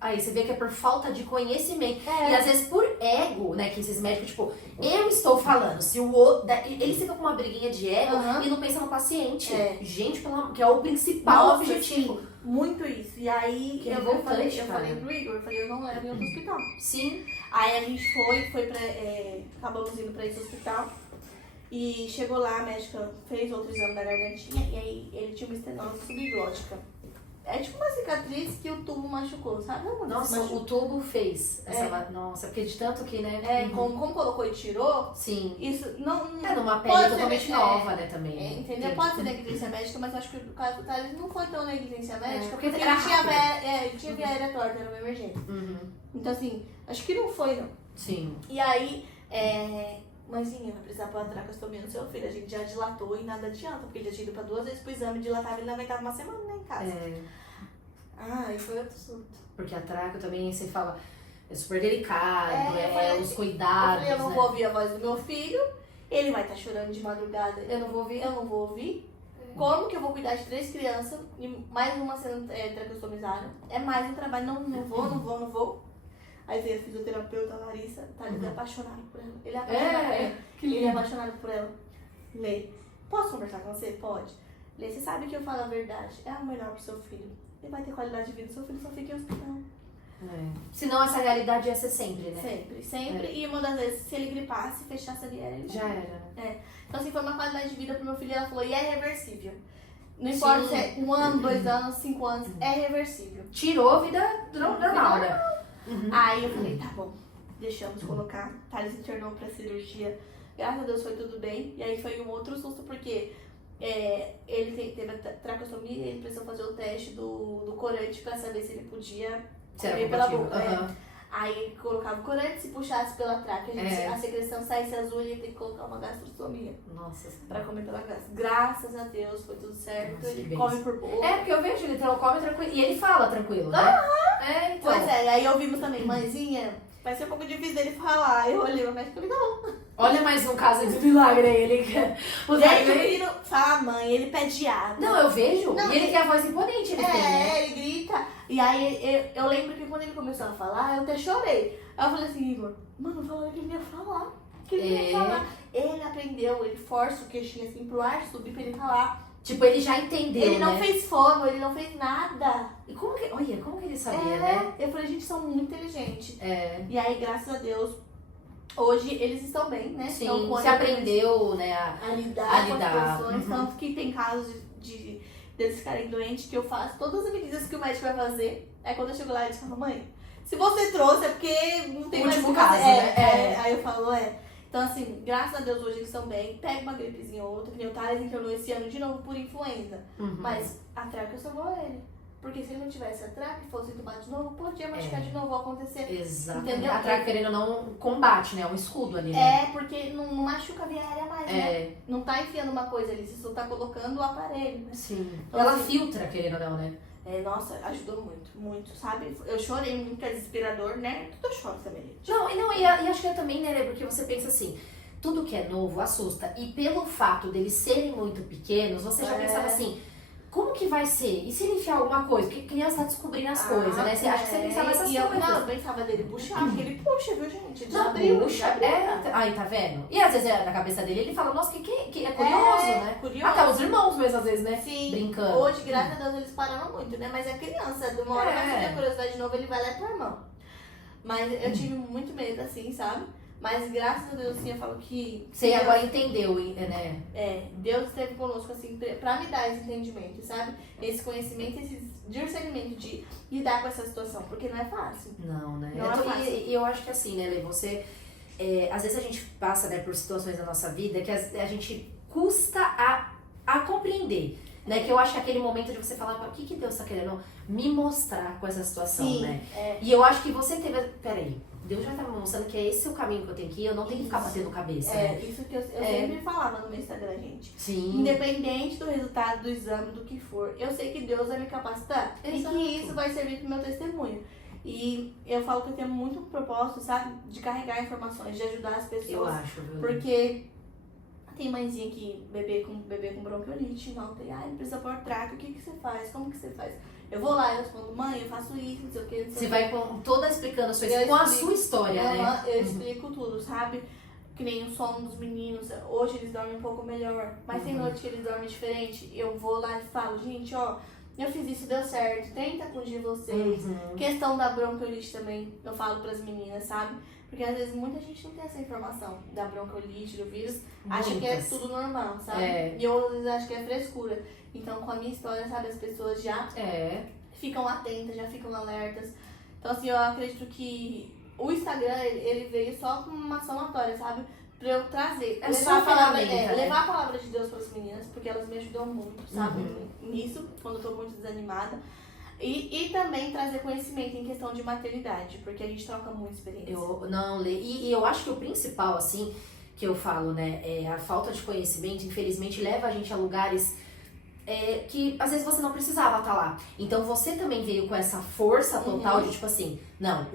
Aí você vê que é por falta de conhecimento. E às vezes por ego, né? Que esses médicos, tipo, eu estou falando. Se o outro. Eles ficam com uma briguinha de ego e não pensam no paciente. Gente, que é o principal objetivo. Sim, muito isso. E aí que eu falei pro Igor, eu não levo em outro hospital. Sim. Aí a gente foi pra. Acabamos indo pra esse hospital. E chegou lá, a médica fez outro exame da gargantinha e aí ele tinha uma estenose subglótica. É tipo uma cicatriz que o tubo machucou, sabe? Nossa, o tubo fez essa. Nossa, porque de tanto que, né? Como colocou e tirou, sim. Isso não. Numa pele totalmente nova, né? Também. Entendeu? Pode ser negligência médica, mas eu acho que o caso do Thales não foi tão negligência médica, porque ele tinha via aérea torta, era uma emergência. Então, assim, acho que não foi, não. Sim. E aí, mãezinha, vai precisar pôr a tracostomia no seu filho. A gente já dilatou e nada adianta, porque ele já tinha ido pra 2 vezes pro exame, dilatava, ele não aguentava uma semana, né, em casa. E foi outro surto. Porque a traco também, você fala, É super delicado, eu falei, os cuidados, eu não né? vou ouvir a voz do meu filho, ele vai estar chorando de madrugada, eu não vou ouvir. Como que eu vou cuidar de 3 crianças e mais uma sendo tracostomizada? É mais um trabalho, não vou. Aí veio a fisioterapeuta Larissa, tá ali apaixonado por ela. Ele é apaixonado por ela. Ele é apaixonado por ela. Lê, posso conversar com você? Pode. Lê, você sabe que eu falo a verdade. É o melhor pro seu filho. Ele vai ter qualidade de vida, seu filho só fica em hospital. Senão essa realidade ia ser sempre, né? Sempre. E uma das vezes, se ele gripasse, fechasse ali, ele já era. Então, assim, foi uma qualidade de vida pro meu filho. E ela falou, e é reversível. Não importa se é 1 ano, 2 anos, 5 anos, é reversível. Tirou a vida normal, né? Aí eu falei, tá bom, deixamos colocar. Thales internou pra cirurgia. Graças a Deus foi tudo bem. E aí foi um outro susto, porque ele teve a tracostomia e ele precisou fazer o teste do corante pra saber se ele podia comer pela boca. Aí colocava o corante, se puxasse pela tráquea, a secreção saísse azul e ia ter que colocar uma gastrostomia. Nossa. Pra comer pela gastrostomia. Graças a Deus foi tudo certo. Nossa, ele come por boca. Porque eu vejo, ele come tranquilo. E ele fala tranquilo, né? Então. Pois é, e aí ouvimos também, mãezinha, vai ser um pouco difícil dele falar. Eu olhei pro médico e falei, não. Olha mais um caso de milagre aí. Ele quer. O menino fala mãe, ele pede água. Não, eu vejo. E ele tem a voz imponente, ele tem, né? Ele grita. E aí eu lembro que quando ele começou a falar, eu até chorei. Aí eu falei assim, Igor, mano, falou que ele ia falar. Que ele ia falar. Ele aprendeu, ele força o queixinho assim pro ar subir pra ele falar. Tipo, ele já entendeu, Ele não fez fono, ele não fez nada. E como que ele sabia, né? Eu falei, gente, são muito inteligentes. É. E aí, graças a Deus, hoje eles estão bem, né? Sim, então, você aprendeu, né, a lidar com as situações. Tanto que tem casos deles ficarem doentes que eu faço todas as medidas que o médico vai fazer. Aí quando eu chego lá, eles falam, mãe, se você trouxe é porque não tem mais o que caso, fazer. né? Aí eu falo, Então, assim, graças a Deus hoje eles estão bem. Pega uma gripezinha ou outra, que nem o Thales internou esse ano de novo por influenza. Mas a tráquea salvou ele. Porque se ele não tivesse a tráquea e fosse entubado de novo, podia machucar de novo, acontecer. Exatamente. Entendeu? A tráquea, querendo ou não, combate, né? Um escudo ali, né? Porque não machuca a via aérea mais, né? Não tá enfiando uma coisa ali, você só tá colocando o aparelho, né? Sim. Então, ela assim, filtra, querendo ou não, né? Nossa, ajudou muito, sabe? Eu chorei muito, que é desesperador, né? Tudo eu choro também, gente. E acho que é também, né, porque você pensa assim, tudo que é novo assusta. E pelo fato deles serem muito pequenos, você já pensava assim, como que vai ser? E se ele enfiar alguma coisa? Porque criança tá descobrindo as coisas, né? Você acha que você pensava essas coisas. Eu pensava dele puxar, porque ele puxa, viu, gente? Ele Não, abriu, puxa. Aí, tá vendo? E às vezes na cabeça dele, ele fala, nossa, que é curioso, né? Curioso. Até os irmãos mesmo, às vezes, né? Sim. Brincando. Hoje, graças a Deus, eles pararam muito, né? Mas é criança, de uma hora vai ter curiosidade de novo, ele vai lá pra irmão. Mas eu tive muito medo, assim, sabe? Mas graças a Deus, assim, eu falo que... Você agora entendeu, né? Deus esteve conosco, assim, pra me dar esse entendimento, sabe? Esse conhecimento, esse discernimento de lidar com essa situação, porque não é fácil. Não, né? Não é fácil. E eu acho que assim, né, Lê, você... às vezes a gente passa, né, por situações da nossa vida que a gente custa a compreender, né? Que eu acho que é aquele momento de você falar, o que Deus tá querendo me mostrar com essa situação, Sim, né? E eu acho que você teve... Peraí. Deus já tá me mostrando que é esse o caminho que eu tenho que ir, eu não tenho que ficar batendo cabeça, né? Isso que eu sempre falava no meu Instagram, gente. Sim. Independente do resultado do exame, do que for, eu sei que Deus vai me capacitar. Exato. E que isso vai servir pro meu testemunho. E eu falo que eu tenho muito propósito, sabe? De carregar informações, de ajudar as pessoas. Eu acho, viu? Porque tem mãezinha que bebê com bronquiolite, não tem, ele precisa pôr tráquea, o que você faz? Como que você faz? Eu vou lá, eu respondo, mãe, eu faço isso, não sei o que. Você vai toda explicando a sua história, com a sua história, né? Eu explico tudo, sabe? Que nem o sono dos meninos, hoje eles dormem um pouco melhor, mas tem noite que eles dormem diferente. Eu vou lá e falo, gente, ó, eu fiz isso, deu certo, tenta corrigir vocês. Questão da bronquiolite também, eu falo pras meninas, sabe? Porque às vezes muita gente não tem essa informação da bronquiolite, do vírus, acha que é tudo normal, sabe? E eu às vezes acho que é frescura. Então, com a minha história, sabe, as pessoas já ficam atentas, já ficam alertas. Então, assim, eu acredito que o Instagram, ele veio só como uma somatória, sabe? Pra eu trazer, levar a palavra de Deus para as meninas, porque elas me ajudam muito, sabe? Nisso, quando eu tô muito desanimada. E também trazer conhecimento em questão de maternidade, porque a gente troca muita experiência. E eu acho que o principal, assim, que eu falo, né, a falta de conhecimento, infelizmente, leva a gente a lugares que às vezes você não precisava estar lá. Então você também veio com essa força total de tipo assim, Não,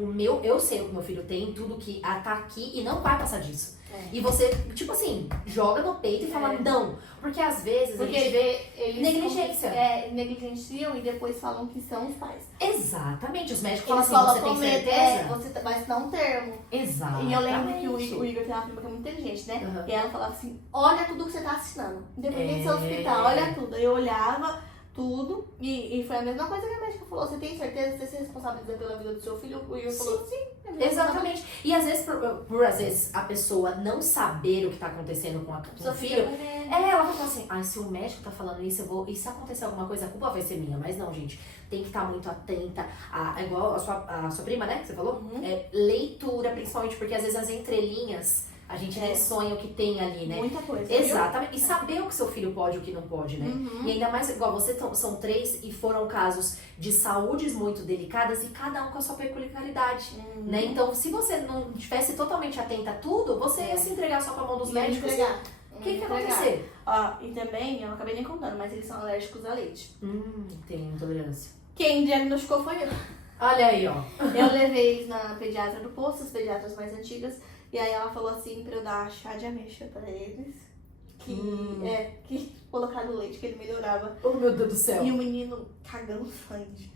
eu sei o que meu filho tem, tudo que tá aqui e não vai passar disso. É. E você, tipo assim, joga no peito e fala não. Porque às vezes Porque a gente vê eles negligência. Negligenciam e depois falam que são os pais. Exatamente, os médicos Eles falam assim, colocam você tem medo, certeza? você vai assinar um termo. Exatamente. E eu lembro que o Igor tem uma prima que é muito inteligente, né? Uhum. E ela falava assim, olha tudo que você tá assinando. Independente do seu É. hospital, olha tudo. Aí eu olhava tudo e foi a mesma coisa que a médica falou. Você tem certeza que você se responsabiliza pela vida do seu filho? O Igor falou, sim. Exatamente. E às vezes, por às vezes, a pessoa não saber o que tá acontecendo com o filho, ela vai falar assim, se o médico tá falando isso, e se acontecer alguma coisa, a culpa vai ser minha. Mas não, gente, tem que estar muito atenta, igual a sua prima, né, que você falou? Uhum. Leitura, principalmente, porque às vezes as entrelinhas, a gente nem sonha o que tem ali, né? Muita coisa. Exatamente. E saber o que seu filho pode e o que não pode, né? Uhum. E ainda mais, igual você, são 3 e foram casos de saúdes muito delicadas e cada um com a sua peculiaridade, né? Então, se você não estivesse totalmente atenta a tudo, você ia se entregar só pra mão dos médicos. O que ia acontecer? E também, eu acabei nem contando, mas eles são alérgicos a leite. Tem intolerância. Quem diagnosticou foi eu. Olha aí, ó. Eu levei eles na pediatra do posto, as pediatras mais antigas. E aí ela falou assim pra eu dar chá de ameixa pra eles. Que colocar no leite, que ele melhorava. Oh, meu Deus do céu. E o menino cagando sangue.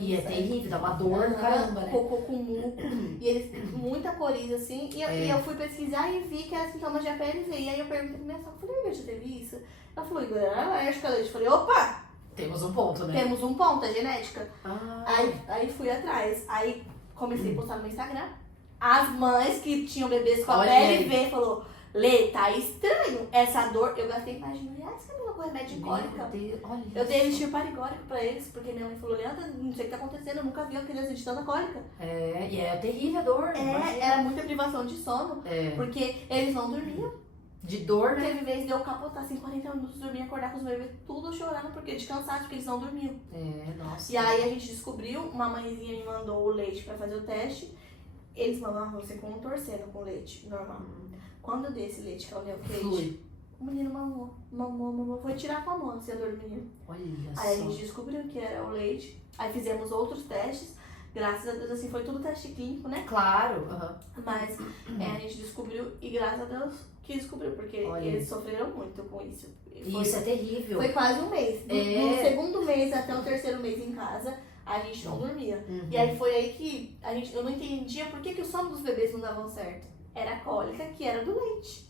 E é terrível, dá uma dor no caramba, né? Cocô com muco. E eles, muita coriza, assim. E eu fui pesquisar e vi que era sintomas de APLV. E aí eu perguntei pra minha sogra, falei, Igor, já teve isso? Ela falou, Igor, era alérgica a leite. Eu falei, opa! Temos um ponto, né? Temos um ponto, é genética. Aí fui atrás. Aí comecei a postar no meu Instagram. As mães que tinham bebês com a PLV falou, Lê, tá estranho essa dor. Eu gastei mais de R$1.000, Camila, com remédio de cólica. Eu dei elixir parigórico pra eles, porque minha mãe falou, Leandra, não sei o que tá acontecendo, eu nunca vi uma criança de tanta cólica. E é terrível a dor. Era muita privação de sono, porque eles não dormiam. De dor, né? Teve vez de eu capotar assim, 40 minutos, dormir, acordar com os bebês tudo chorando, porque de cansaço, porque eles não dormiam. Nossa. E aí a gente descobriu, uma mãezinha me mandou o leite pra fazer o teste. Eles mamavam você com torcendo com leite, normal. Quando eu dei esse leite, que é o Neocrate, o menino mamou, foi tirar com a mão assim, a dor do menino. Olha aí a gente descobriu que era o leite, aí fizemos outros testes, graças a Deus, assim, foi tudo teste clínico, né? Claro. Mas a gente descobriu, e graças a Deus que descobriu, porque eles sofreram muito com isso. Isso é terrível. Foi quase um mês. No segundo mês até o terceiro mês em casa, a gente não dormia. E aí foi aí que eu não entendia por que o sono dos bebês não davam certo. Era a cólica que era do leite.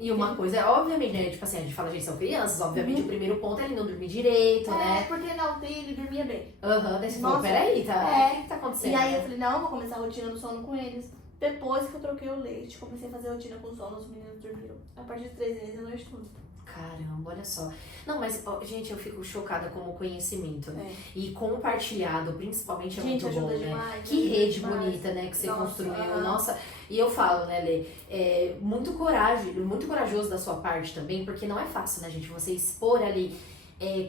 E uma coisa, obviamente, né? Tipo assim, a gente fala, gente, são crianças, obviamente o primeiro ponto é ele não dormir direito, né? Porque na UTI ele dormia bem. Daí você falou, peraí, tá? O que tá acontecendo? E aí eu falei, não, vou começar a rotina do sono com eles. Depois que eu troquei o leite, comecei a fazer a rotina com sono, os meninos dormiram. A partir de 3 meses eu não estudo. Caramba, olha só. Não, mas, gente, eu fico chocada com o conhecimento, né? E compartilhado, principalmente, é gente, muito bom, demais, né? Que rede bonita, né, que você construiu. Nossa, e eu falo, né, Lê, muito corajoso da sua parte também, porque não é fácil, né, gente, você expor ali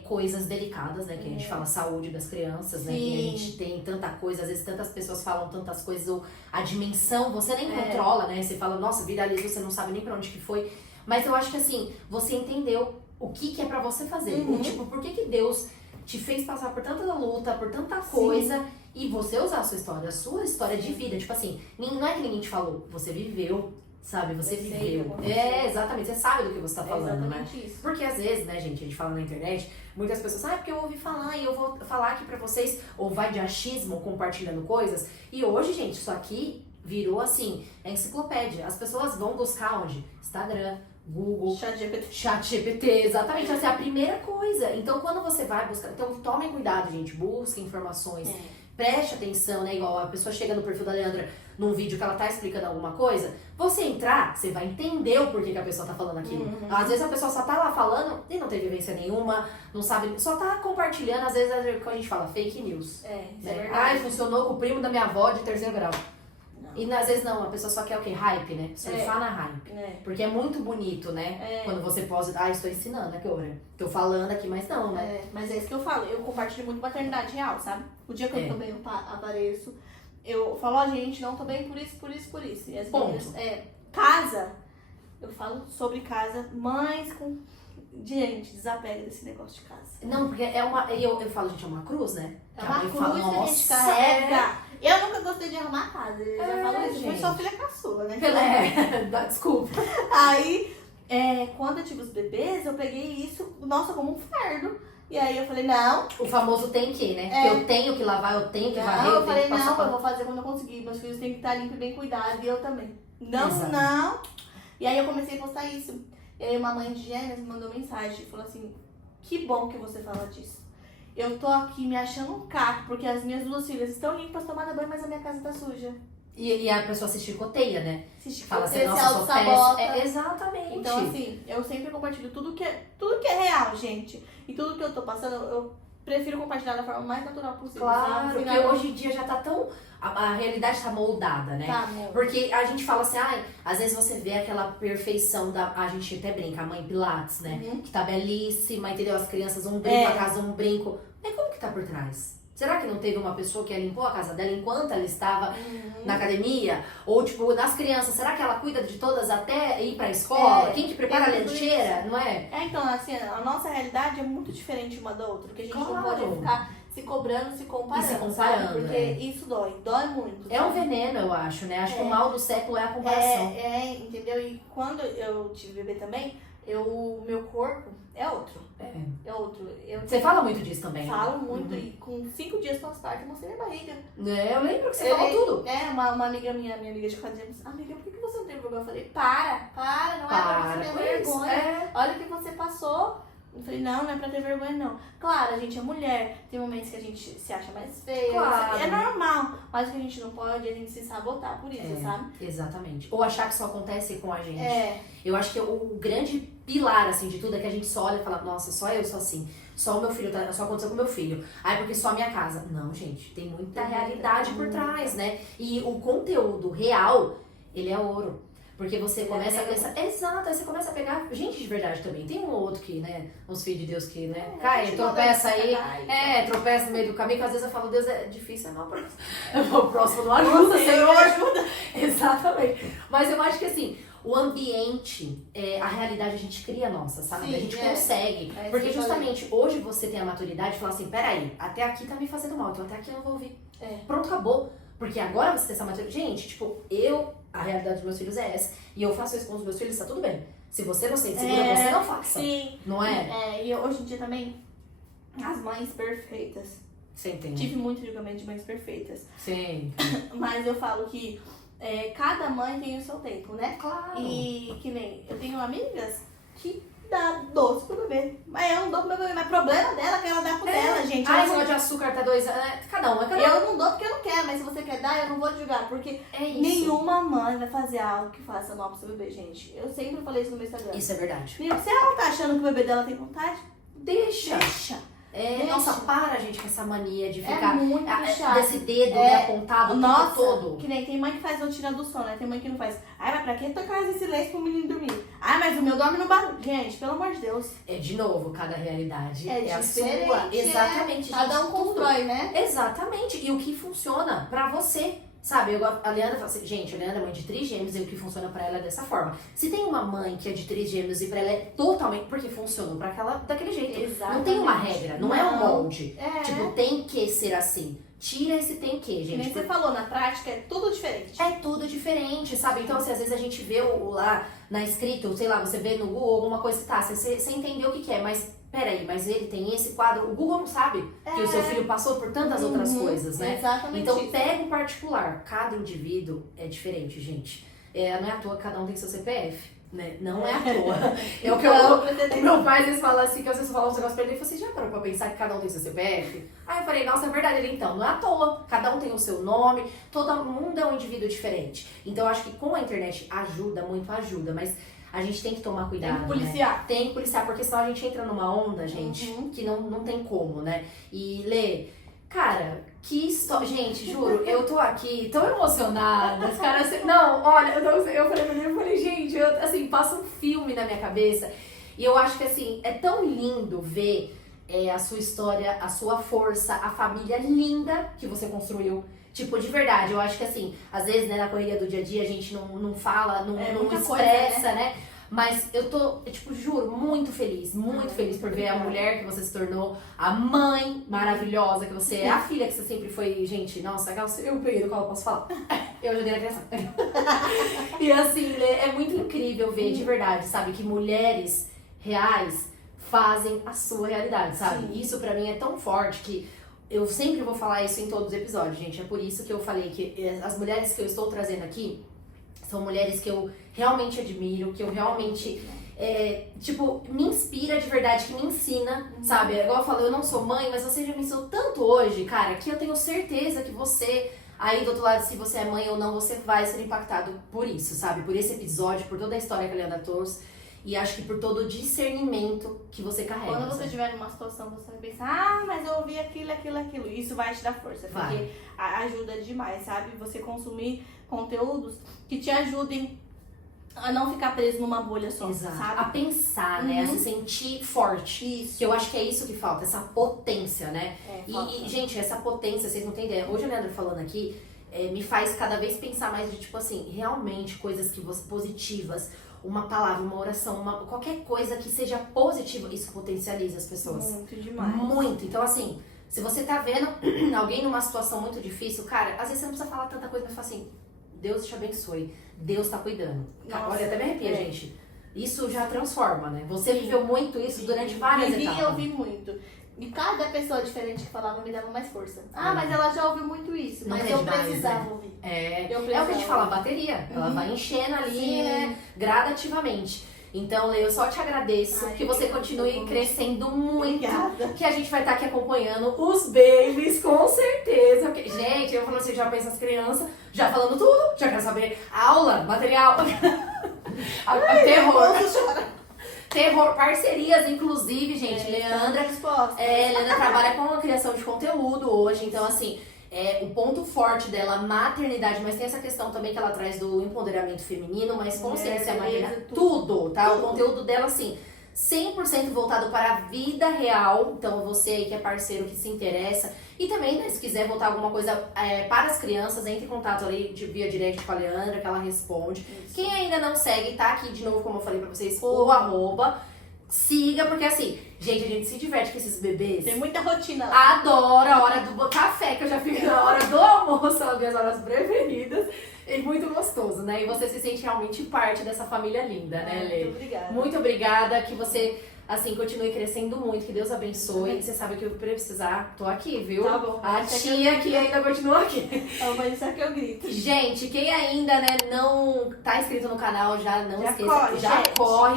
coisas delicadas, né, que a gente fala saúde das crianças, né, que a gente tem tanta coisa, às vezes tantas pessoas falam tantas coisas, ou a dimensão você nem controla, né, você fala, nossa, viralizou, você não sabe nem pra onde que foi. Mas eu acho que assim, você entendeu o que é pra você fazer. Tipo, por que Deus te fez passar por tanta luta, por tanta coisa, e você usar a sua história de vida. Tipo assim, não é que ninguém te falou, você viveu, sabe? Você viveu. Exatamente, você sabe do que você tá falando, né? Isso. Porque às vezes, né, gente, a gente fala na internet, muitas pessoas, porque eu ouvi falar e eu vou falar aqui pra vocês, ou vai de achismo compartilhando coisas. E hoje, gente, isso aqui virou assim, enciclopédia. As pessoas vão buscar onde? Instagram, Google, ChatGPT, exatamente, essa é a primeira coisa. Então, quando você vai buscar, então tomem cuidado, gente, busquem informações, preste atenção, né, igual a pessoa chega no perfil da Leandra num vídeo que ela tá explicando alguma coisa, você entrar, você vai entender o porquê que a pessoa tá falando aquilo. Às vezes a pessoa só tá lá falando e não teve vivência nenhuma, não sabe, só tá compartilhando, às vezes a gente fala fake news. Né? Funcionou com o primo da minha avó de 3º grau. E às vezes não, a pessoa só quer o quê? Hype, né? Surfar na hype. Porque é muito bonito, né? Quando você posta, estou ensinando aqui, olha. Tô falando aqui, mas não, né? Mas é isso que eu falo, eu compartilho muito maternidade real, sabe? O dia que eu tô bem, eu apareço, eu falo, gente, não tô bem por isso. E as meninas, casa, eu falo sobre casa, mães com... Gente, desapega desse negócio de casa. Não, porque eu falo, gente, é uma cruz, né? É uma cruz que a gente carrega. Eu nunca gostei de arrumar a casa. Eu já falo isso. Eu fui gente. sua filha caçula, né? Desculpa. Aí, quando eu tive os bebês, eu peguei isso, nossa, como um fardo. E aí eu falei, não. O famoso tem que, né? Que eu tenho que lavar, eu tenho que varrer, Eu eu tenho falei, que passar não, eu pano. vou fazer quando eu conseguir. Meus filhos têm que estar limpos e bem cuidados. E eu também. Não, Exato. não. E aí eu comecei a postar isso. E aí uma mãe de gêmeas me mandou mensagem e falou assim, que bom que você fala disso. Eu tô aqui me achando um caco, porque as minhas 2 filhas estão limpas, tomando banho, mas a minha casa tá suja. E a pessoa se chicoteia, né? Se Fala assim, se nossa, sou auto-sabota. péssima. Exatamente. Então, assim, eu sempre compartilho tudo que é real, gente. E tudo que eu tô passando, eu prefiro compartilhar da forma mais natural possível. Claro, sabe? porque hoje em dia já tá tão... A realidade tá moldada, né? Tá, amor. Porque a gente fala assim, às vezes você vê aquela perfeição da... A gente até brinca, a mãe Pilates, né? Uhum. Que tá belíssima, entendeu? As crianças um brinco, a casa um brinco. Mas como que tá por trás? Será que não teve uma pessoa que limpou a casa dela enquanto ela estava na academia? Ou, tipo, nas crianças, será que ela cuida de todas até ir pra escola? Quem que prepara a lancheira, não é? Então, assim, a nossa realidade é muito diferente uma da outra. Porque a gente não Claro. pode ficar se cobrando, se comparando, E se comparando, sabe? Porque isso dói muito. É um sabe? veneno, eu acho, né? Acho que o mal do século é a comparação. Entendeu? E quando eu tive bebê também, meu corpo é outro. É outro. Você fala muito disso também. Falo muito. Uhum. E com 5 dias pós-parto, eu mostrei minha barriga. Eu lembro que você falou tudo. Uma amiga minha amiga de casa disse, amiga, por que você não tem vergonha? Eu falei, para, não é pra você ter com vergonha. isso. Olha o que você passou. Eu falei, não é pra ter vergonha, não. Claro, a gente é mulher, tem momentos que a gente se acha mais feia. Claro. É normal, mas o que a gente não pode é a gente se sabotar por isso, sabe? Exatamente. Ou achar que só acontece com a gente. É. Eu acho que o grande pilar, assim, de tudo é que a gente só olha e fala, nossa, só eu sou assim. Só o meu filho, só aconteceu com o meu filho. Ai, porque só a minha casa. Não, gente, tem muita realidade por trás, né? E o conteúdo real, ele é ouro. Porque você começa a pensar. Exato, aí você começa a pegar gente de verdade também. Tem um ou outro que, né? Uns filhos de Deus que, né? Cai, tropeça aí. Tropeça no meio do caminho, que às vezes eu falo, Deus, é difícil, o próximo não ajuda, Senhor, ajuda. Exatamente. Mas eu acho que assim, o ambiente, a realidade a gente cria a nossa, sabe? Sim, a gente consegue. Porque justamente hoje você tem a maturidade de falar assim, peraí, até aqui tá me fazendo mal, então até aqui eu não vou ouvir. Pronto, acabou. Porque agora você tem essa maturidade. Gente, tipo, a realidade dos meus filhos é essa. E eu faço isso com os meus filhos, tá tudo bem. Se você não sente segura, você não faça. Sim. Não é? E hoje em dia também, as mães perfeitas. Você entende? Tive muito julgamento de mães perfeitas. Sim. Mas eu falo que cada mãe tem o seu tempo, né? Claro. E que nem, eu tenho amigas que dá doce pro bebê. Mas eu não dou pro meu bebê, mas problema dela que ela dá pro dela, gente. Ai, Eu esse não- negócio de açúcar tá 2 anos. Cada um, é cada um. Eu não dou porque eu não quero, mas se você quer dar, eu não vou te julgar. Porque É isso. nenhuma mãe vai fazer algo que faça mal pro seu bebê, gente. Eu sempre falei isso no meu Instagram. Isso é verdade. Menina, se ela tá achando que o bebê dela tem vontade, Deixa. deixa. Nossa, para, gente, com essa mania de ficar muito chato. desse dedo apontado o Nossa, tempo todo. que nem tem mãe que faz rotina do sono, né? Tem mãe que não faz. Ai, mas pra que tocar esse silêncio pro menino dormir? Ai, mas o meu dorme no barulho. Gente, pelo amor de Deus. De novo, cada realidade É a sua. diferente, Exatamente, gente. Cada um tudo. constrói, né? Exatamente. E o que funciona pra você. Sabe, a Leandra fala assim, gente, a Leandra é mãe de 3 gêmeos e o que funciona pra ela é dessa forma. Se tem uma mãe que é de 3 gêmeos e pra ela é totalmente... Porque funcionou pra aquela daquele jeito. Exatamente. Não tem uma regra, não é um molde. É. Tipo, tem que ser assim. Tira esse tem que, Que gente. nem você falou, na prática é tudo diferente. É tudo diferente, sabe? Então, assim, às vezes a gente vê lá na escrita, ou sei lá, você vê no Google alguma coisa, tá, você entendeu o que é, mas peraí, mas ele tem esse quadro, o Google não sabe que o seu filho passou por tantas outras coisas, né? Exatamente. Então, isso. pega um particular, cada indivíduo é diferente, gente. Não é à toa que cada um tem seu CPF, né? Não é à toa. É o que o meu pai às vezes fala assim, que às vezes eu falo uns negócios pra ele e fala assim, já parou pra pensar que cada um tem seu CPF? Aí eu falei, nossa, é verdade. Ele, então, não é à toa. Cada um tem o seu nome, todo mundo é um indivíduo diferente. Então, eu acho que com a internet ajuda, mas a gente tem que tomar cuidado, Tem que policiar. né? Tem que policiar, porque senão a gente entra numa onda, gente, que não tem como, né? E, Lê, cara, que história... Gente, juro, eu tô aqui tão emocionada. Os caras... Não, olha, eu falei pra ele, gente, assim, passa um filme na minha cabeça. E eu acho que, assim, é tão lindo ver a sua história, a sua força, a família linda que você construiu. Tipo, de verdade, eu acho que assim, às vezes, né, na correria do dia a dia a gente não fala, não muita expressa, coisa, né? Mas eu tô, tipo, juro, muito feliz por ver a mulher que você se tornou, a mãe maravilhosa que você é, a filha que você sempre foi, gente, nossa, eu peguei do qual eu posso falar. Eu ajudei na criação. E assim, é muito incrível ver de verdade, sabe, que mulheres reais fazem a sua realidade, sabe? Sim. Isso pra mim é tão forte que eu sempre vou falar isso em todos os episódios, gente. É por isso que eu falei que as mulheres que eu estou trazendo aqui são mulheres que eu realmente admiro, que eu realmente, tipo, me inspira de verdade, que me ensina, sabe? Igual eu falo, eu não sou mãe, mas você já me ensinou tanto hoje, cara, que eu tenho certeza que você, aí do outro lado, se você é mãe ou não, você vai ser impactado por isso, sabe? Por esse episódio, por toda a história que a Leandra trouxe. E acho que por todo o discernimento que você carrega. Quando você estiver numa situação, você vai pensar, mas eu ouvi aquilo. Isso vai te dar força, porque ajuda demais, sabe? Você consumir conteúdos que te ajudem a não ficar preso numa bolha só, exato, sabe? A pensar, né? A se sentir forte. Isso. Que eu acho que é isso que falta, essa potência, né? E, gente, essa potência, vocês não têm ideia. Hoje a Leandra falando aqui, me faz cada vez pensar mais de, tipo assim, realmente coisas que positivas. Uma palavra, uma oração, qualquer coisa que seja positiva, isso potencializa as pessoas. Muito demais. Muito. Então, assim, se você tá vendo alguém numa situação muito difícil, cara, às vezes você não precisa falar tanta coisa, mas fala assim, Deus te abençoe, Deus tá cuidando. Nossa, olha, até me arrepia, gente. Isso já transforma, né? Você viveu muito isso durante várias etapas. Eu vi muito. E cada pessoa diferente que falava me dava mais força. Mas ela já ouviu muito isso, não mas eu precisava ouvir. É o que a gente fala, a bateria. Ela vai enchendo ali, né, gradativamente. Então, Lê, eu só te agradeço que você continue crescendo muito. Obrigada. Que a gente vai estar aqui acompanhando os babies, com certeza. Porque, gente, eu falando assim, já penso as crianças, já falando tudo, já quero saber aula, material. Terror, parcerias, inclusive, gente. Leandra trabalha com a criação de conteúdo hoje, então assim, o ponto forte dela, a maternidade, mas tem essa questão também que ela traz do empoderamento feminino, mas consciência materna, tudo, tá? O conteúdo dela, assim, 100% voltado para a vida real, então você aí que é parceiro, que se interessa, e também, né, se quiser voltar alguma coisa para as crianças, entre em contato ali via direct com a Leandra, que ela responde. Isso. Quem ainda não segue, tá aqui de novo, como eu falei pra vocês, o @, siga, porque assim, gente, a gente se diverte com esses bebês. Tem muita rotina lá. Adoro a hora do café, que eu já fico na hora do almoço, são as minhas horas preferidas. É muito gostoso, né? E você se sente realmente parte dessa família linda, né, Lê? Muito obrigada. Muito obrigada, que você, assim, continue crescendo muito, que Deus abençoe. Você sabe que eu precisar, tô aqui, viu? Tá bom. A tia que ainda continua aqui. Mas isso é que eu grito. Gente, quem ainda, né, não tá inscrito no canal, já não esqueça.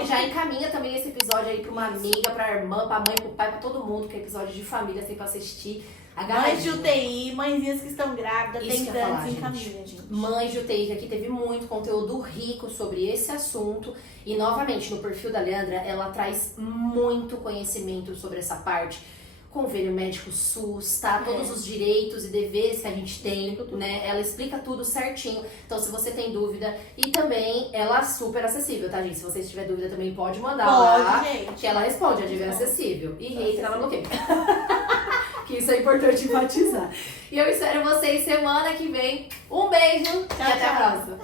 Já encaminha também esse episódio aí pra uma amiga, pra irmã, pra mãe, pro pai, pra todo mundo, que é episódio de família, assim, pra assistir. Mães de UTI, mãezinhas que estão grávidas, tentando encaminha, gente. Mães de UTI, que aqui teve muito conteúdo rico sobre esse assunto. E novamente, no perfil da Leandra, ela traz muito conhecimento sobre essa parte. Convênio médico SUS, tá? Todos os direitos e deveres que a gente tem, né? Ela explica tudo certinho. Então, se você tem dúvida, e também ela é super acessível, tá, gente? Se você tiver dúvida também pode mandar lá, gente. que ela responde, a diva é acessível. E hater ela bloqueia. Que isso é importante enfatizar. E eu espero vocês semana que vem. Um beijo e até a próxima.